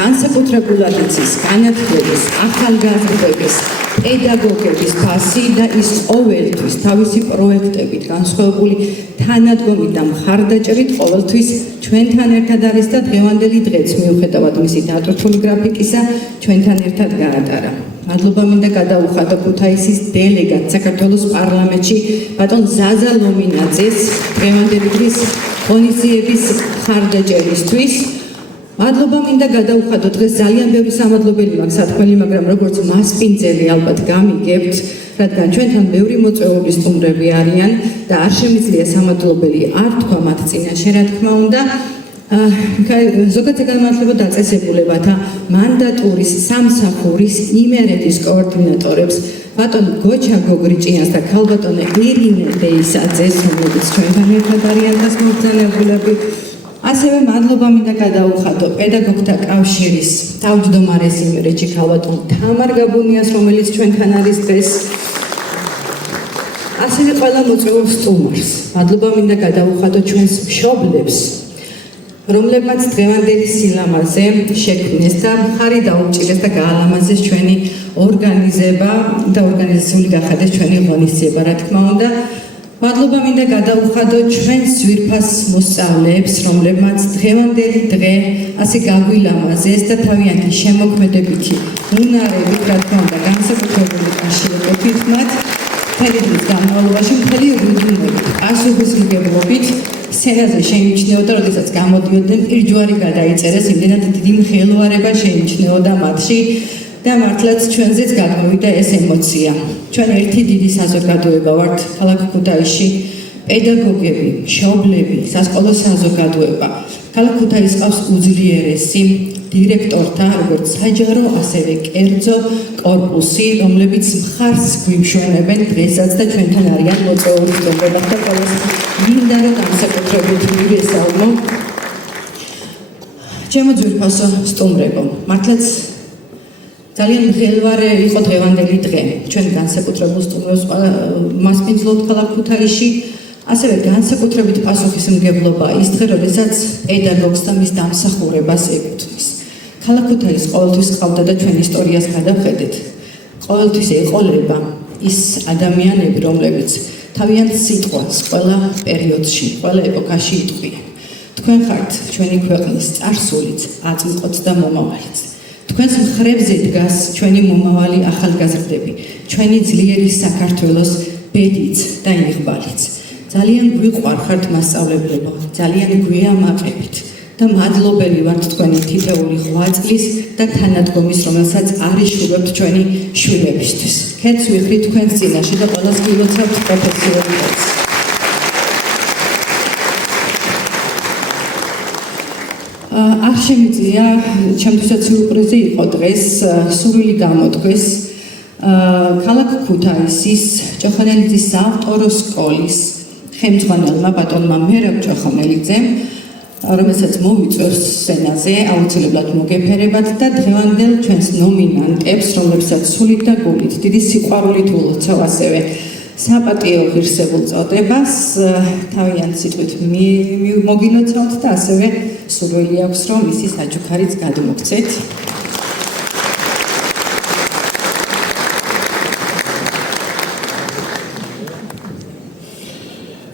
განსაკუთრებულად იცის განათლების, ახალგაზრდების, პედაგოგების ფასი და ის ყოველთვის თავისი პროექტებით, განსხვავებული თანადგომით და მხარდაჭერით ყოველთვის ჩვენთან ერთად არის და დღევანდელი დღეც მიუხედავად მისი დატვირთული გრაფიკისა ჩვენთან ერთად გაატარა. მადლობა მინდა გადავუხადო ქუთაისის დელეგატ საქართველოს პარლამენტში ბატონ ზაზა ლომინაძეს დღევანდელი დღის ღონისძიების მხარდაჭერისთვის. მადლობა მინდა გადავუხადო დღეს ძალიან ბევრი სამადლობელი მაქვს სათქმელი, მაგრამ როგორც მასპინძელი ალბათ გამიგებთ, რადგან ჩვენთან ბევრი მოწვეული სტუმრები არიან და არ შემიძლია სამადლობელი არ თქვა მათ წინაშე, რა თქმა უნდა. ზოგადად განმარტება დაწესებულებათა მანდატურის სამსახურის იმერეთის კოორდინატორებს ბატონ გოჩა გოგრიჭიანს და ქალბატონ ირინე დეისაძეს, რომლებიც ჩვენთან ერთად არიან და მოგზაურობულები. ასევე მადლობა მინდა გადავუხადო პედაგოგთა კავშირის თავმჯდომარეს იმერეთში ქალბატონ თამარ გაბუნიას, რომელიც ჩვენთან არის დღეს. ასევე ყველა მოწვეულ სტუმარს მადლობა მინდა გადავუხადო ჩვენს მშობლებს, რომლებმაც დღევანდელი სილამაზე შექმნეს და მხარი დაუჭირეს და გაალამაზეს ჩვენი ორგანიზება და ორგანიზაციული გახადეს ჩვენი ღონისძიება, რა თქმა უნდა. მადლობა მინდა გადავუხადო ჩვენს ძვირფას მოსწავლეებს, რომლებმაც დღევანდელი დღე ასე გაგვილამაზეს და თავიანთი შემოქმედებითი უნარებით, რა თქმა უნდა, განსაკუთრებული კავშირებით მათ მთელი დღის განმავლობაში მთელი რუდუნებით, პასუხისმგებლობით სცენაზე შეიმჩნეოდა, როდესაც გამოდიოდნენ, პირჯვარი გადაიწერეს, იმდენად დიდი მხელვარება შეიმჩნეოდა მათში და მართლაც ჩვენზეც გადმოვიდა ეს ემოცია. ჩვენ ერთი დიდი საზოგადოება ვართ ქალაქ ქუთაისში, პედაგოგები, მშობლები, სასკოლო საზოგადოება. ქალაქ ქუთაისს ყავს უძლიერესი დირექტორთა, როგორც საჯარო, ასევე კერძო კორპუსი, რომლებიც მხარს გვიმშვენებენ დღესაც და ჩვენთან არიან მოწვეული სტუმრებად და ყველას მინდა რომ განსაკუთრებით მივესალმო. ჩემო ძვირფასო სტუმრებო, მართლაც ძალიან მღელვარე იყო დღევანდელი დღე. ჩვენ განსაკუთრებულ სტუმრებს მასპინძლობთ ქალაქ ქუთაისში. ასევე განსაკუთრებით პასუხისმგებლობა ის დღე, როდესაც პედაგოგს და მის დამსახურებას ეკუთვნის. ქალაქ ქუთაისს ყოველთვის ყავდა და ჩვენ ისტორიას გადავხედეთ. ყოველთვის ეყოლება ის ადამიანები, რომლებიც თავიანთ სიტყვას ყველა პერიოდში, ყველა ეპოქაში იტყვიან. თქვენ ხართ ჩვენი ქვეყნის წარსულიც, აწმყოც და მომავალიც. თქვენს მხრებზე დგას ჩვენი მომავალი ახალგაზრდები, ჩვენი ძლიერი საქართველოს ბედიც და იღბალიც. ძალიან გვიყვარხართ მასწავლებლებო, ძალიან გვიამაყებით და მადლობელი ვართ თქვენი თითეული ღვაწლის და თანადგომის, რომელსაც არიშურებთ ჩვენი შვილებისთვის. ქეთს ვიხდით თქვენს წინაშე და ყველას გილოცავთ პროფესიონალებს. არ შემიძლია ჩემთვისაც სიურპრიზი იყო დღეს სურვილი გამოდგეს ქალაქ ქუთაისის ჭოხანელიძის საავტორო სკოლის ხელმძღვანელმა ბატონმა მერაბ ჭოხანელიძემ, რომელსაც მოვიწევს სცენაზე, აუცილებლად მოგეფერებათ და დღევანდელ ჩვენს ნომინანტებს, რომლებსაც სულით და გულით დიდი სიყვარულით ულოცავ ასევე საპატიო ღირსებულ წოდებას, თავიანთ სიტყვით მოგილოცავთ და ასევე სურვილი აქვს, რომ მისი საჩუქარიც გადმოგცეთ.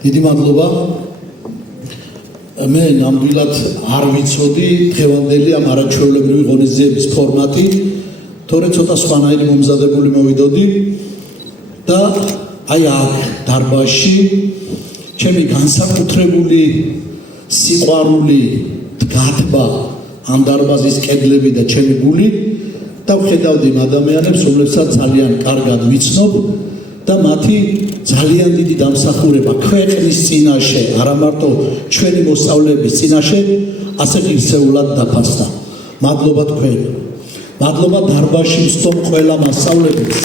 დიდი მადლობა. მე ნამდვილად არ ვიცოდი დღევანდელი ამ არაჩვეულებრივი ღონისძიების ფორმატი, თორე ცოტა სხვანაირი მომზადებული მოვიდოდი და აი აქ დარბაზში ჩემი განსაკუთრებული სიყვარული დგათბა ამ დარბაზის კედლები და ჩემი გული და ვხედავდი იმ ადამიანებს, რომლებსაც ძალიან კარგად ვიცნობ და მათი ძალიან დიდი დამსახურება ქვეყნის წინაშე, არა მარტო ჩვენი მოსწავლეების წინაშე, ასე ღირსეულად დაფასდა. მადლობა თქვენ. მადლობა დარბაზში მსწომ ყველა მასწავლებელს.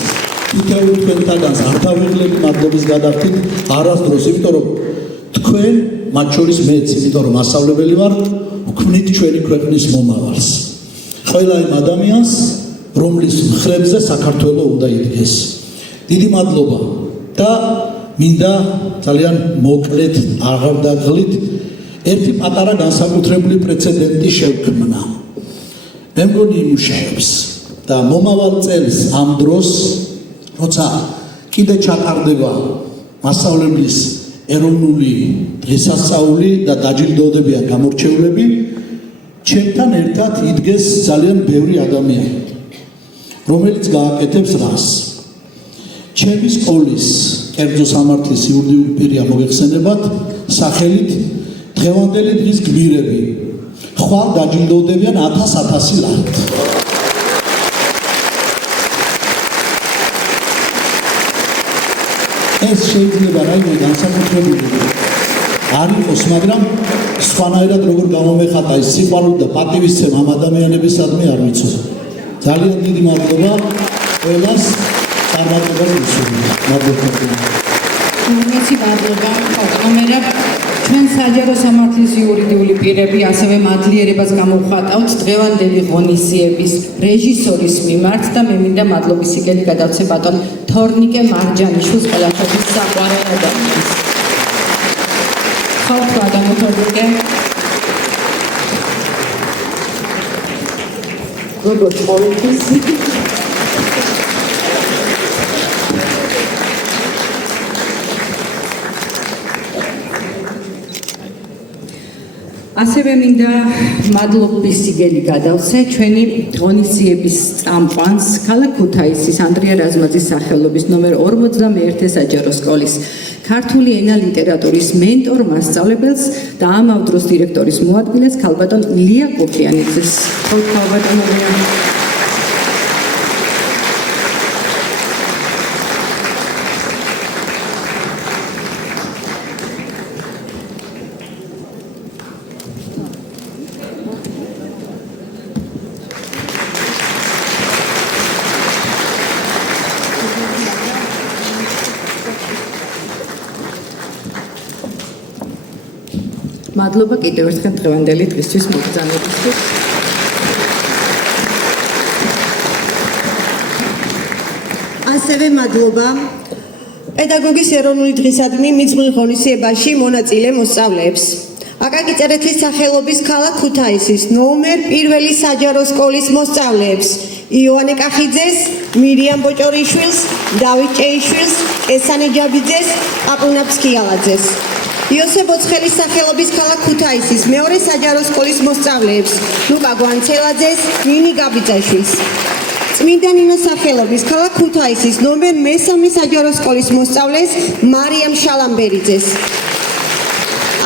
თითოეულ თქვენთაგანს არ დავიღლები მადლობის გადახდით არასდროს, იმიტომ რომ თქვენ, მათ შორის მეც, იმიტომ რომ მასწავლებელი ვარ, ვქმნით ჩვენი ქვეყნის მომავალს. ყველა იმ ადამიანს, რომლის მხრებზე საქართველო უნდა იდგეს. დიდი მადლობა და მინდა ძალიან მოკლედ აღარდაღლით ერთი პატარა განსაკუთრებული პრეცედენტი შევქმნა. მე მგონი იმუშავებს და მომავალ წელს ამ დროს, როცა კიდე ჩატარდება მასწავლებლის ეროვნული დღესასწაული და დაჯილდოვდებიან გამორჩეულები, ჩემთან ერთად იდგეს ძალიან ბევრი ადამიანი, რომელიც გააკეთებს რას. ჩემი სკოლის კერძო სამართლის იურიდიული პირია მოგეხსენებათ სახელით დღევანდელი დღის გმირები. ხვალ დაჯილდოვდებიან 1000 ლარით. ეს შეიძლება რაიმე განსაკუთრებული არ იყოს, მაგრამ სხვანაირად როგორ გამომეხატა ის სიყვარული და პატივისცემა ამ ადამიანებისადმი არ ვიცოდი. ძალიან დიდი მადლობა ყველას. მეცი მადლობა კამერა ჩვენ საჯარო სამართლის იურიდიული პირები ასევე მადლიერებას გამოვხატავთ დღევანდელი ღონისძიების რეჟისორის მიმართ და მე მინდა მადლობის სიგელი გადავცე ბატონ თორნიკე მარჯანიშვილს ყველაფერთვის საყვარელ ადამიანს. ხალხ ბატონო თორნიკე როგორც ყოველთვის ასევე მინდა მადლობის სიგელი გადავცე ჩვენი ღონისძიების წამყვანს ქალაქ ქუთაისის ანდრია რაზმაძის სახელობის ნომერ 41 საჯარო სკოლის ქართული ენა ლიტერატურის მენტორ მასწავლებელს და ამავ დროს დირექტორის მოადგილეს ქალბატონ ილია კუქიანიძეს. ქალბატონო ლია მადლობა კიდევ ერთხელ დღევანდელი დღისთვის მოგზაურობისთვის. ასევე მადლობა პედაგოგის ეროვნული დღისადმი მიძღვნილ ღონისძიებაში მონაწილე მოსწავლეებს. აკაკი წერეთლის სახელობის ქალაქ ქუთაისის ნომერ 1 საჯარო სკოლის მოსწავლეებს იოანე კახიძეს, მირიამ ბოჭორიშვილს, დავით ჭეიშვილს, ესანე ჯაბიძეს, აპუნა ფსქიალაძეს. იოსებ ოცხელის სახელობის ქალაქ ქუთაისის მეორე საჯარო სკოლის მოსწავლეებს ლუკა გვანცელაძეს, ნინი გაბიძაშვილს. წმინდა ნინოს სახელობის ქალაქ ქუთაისის ნომერ 3 საჯარო სკოლის მოსწავლეს მარიამ შალამბერიძეს.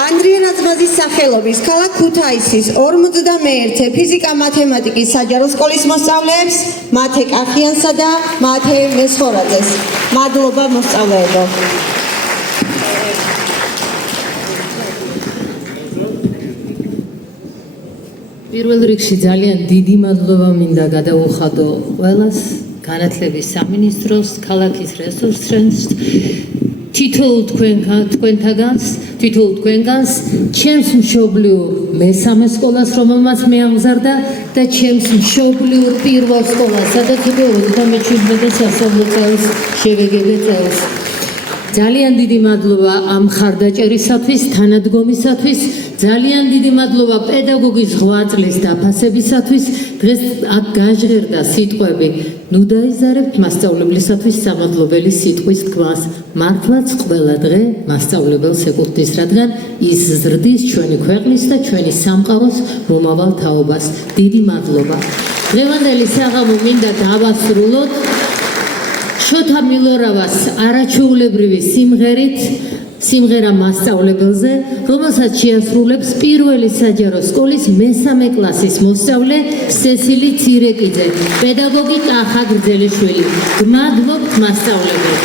ანდრია ნაცმაძის სახელობის ქალაქ ქუთაისის 51 ფიზიკა-მათემატიკის საჯარო სკოლის მოსწავლეებს მათე კახიანსა და მათე მესხორაძეს. მადლობა მოსწავლეებო. პირველ რიგში ძალიან დიდი მადლობა მინდა გადაუხადო ყველას, განათლების სამინისტროს, ქალაქის რესურსს, თითოეულ თქვენგანს, ჩემს მშობლიურ მესამე სკოლას, რომელმაც მე აღზარდა და ჩემს მშობლიურ პირველ სკოლას, სადაც უკვე 37 სასწავლო წელს შევეგებე წელს. ძალიან დიდი მადლობა ამ მხარდაჭერისათვის, თანადგომისათვის, ძალიან დიდი მადლობა პედაგოგის ღვაწლის დაფასებისათვის. დღეს აქ გაჟღერდა სიტყვები ნუ დაიზარებთ მასწავლებლისათვის სამადლობელი სიტყვის თქმას. მართლაც ყველა დღე მასწავლებელს ეკუთვნის, რადგან ის ზრდის ჩვენი ქვეყნის და ჩვენი სამყაროს მომავალ თაობას. დიდი მადლობა. დღევანდელი საღამო მინდა დავასრულოთ შოთა მილორავას არაჩვეულებრივი სიმღერით, სიმღერა მასწავლებელზე, რომელსაც შეასრულებს პირველი საჯარო სკოლის მესამე კლასის მოსწავლე სესილი ცირეკიძე, პედაგოგი ტახა გრძელიშვილი. გმადლობთ მასწავლებელს.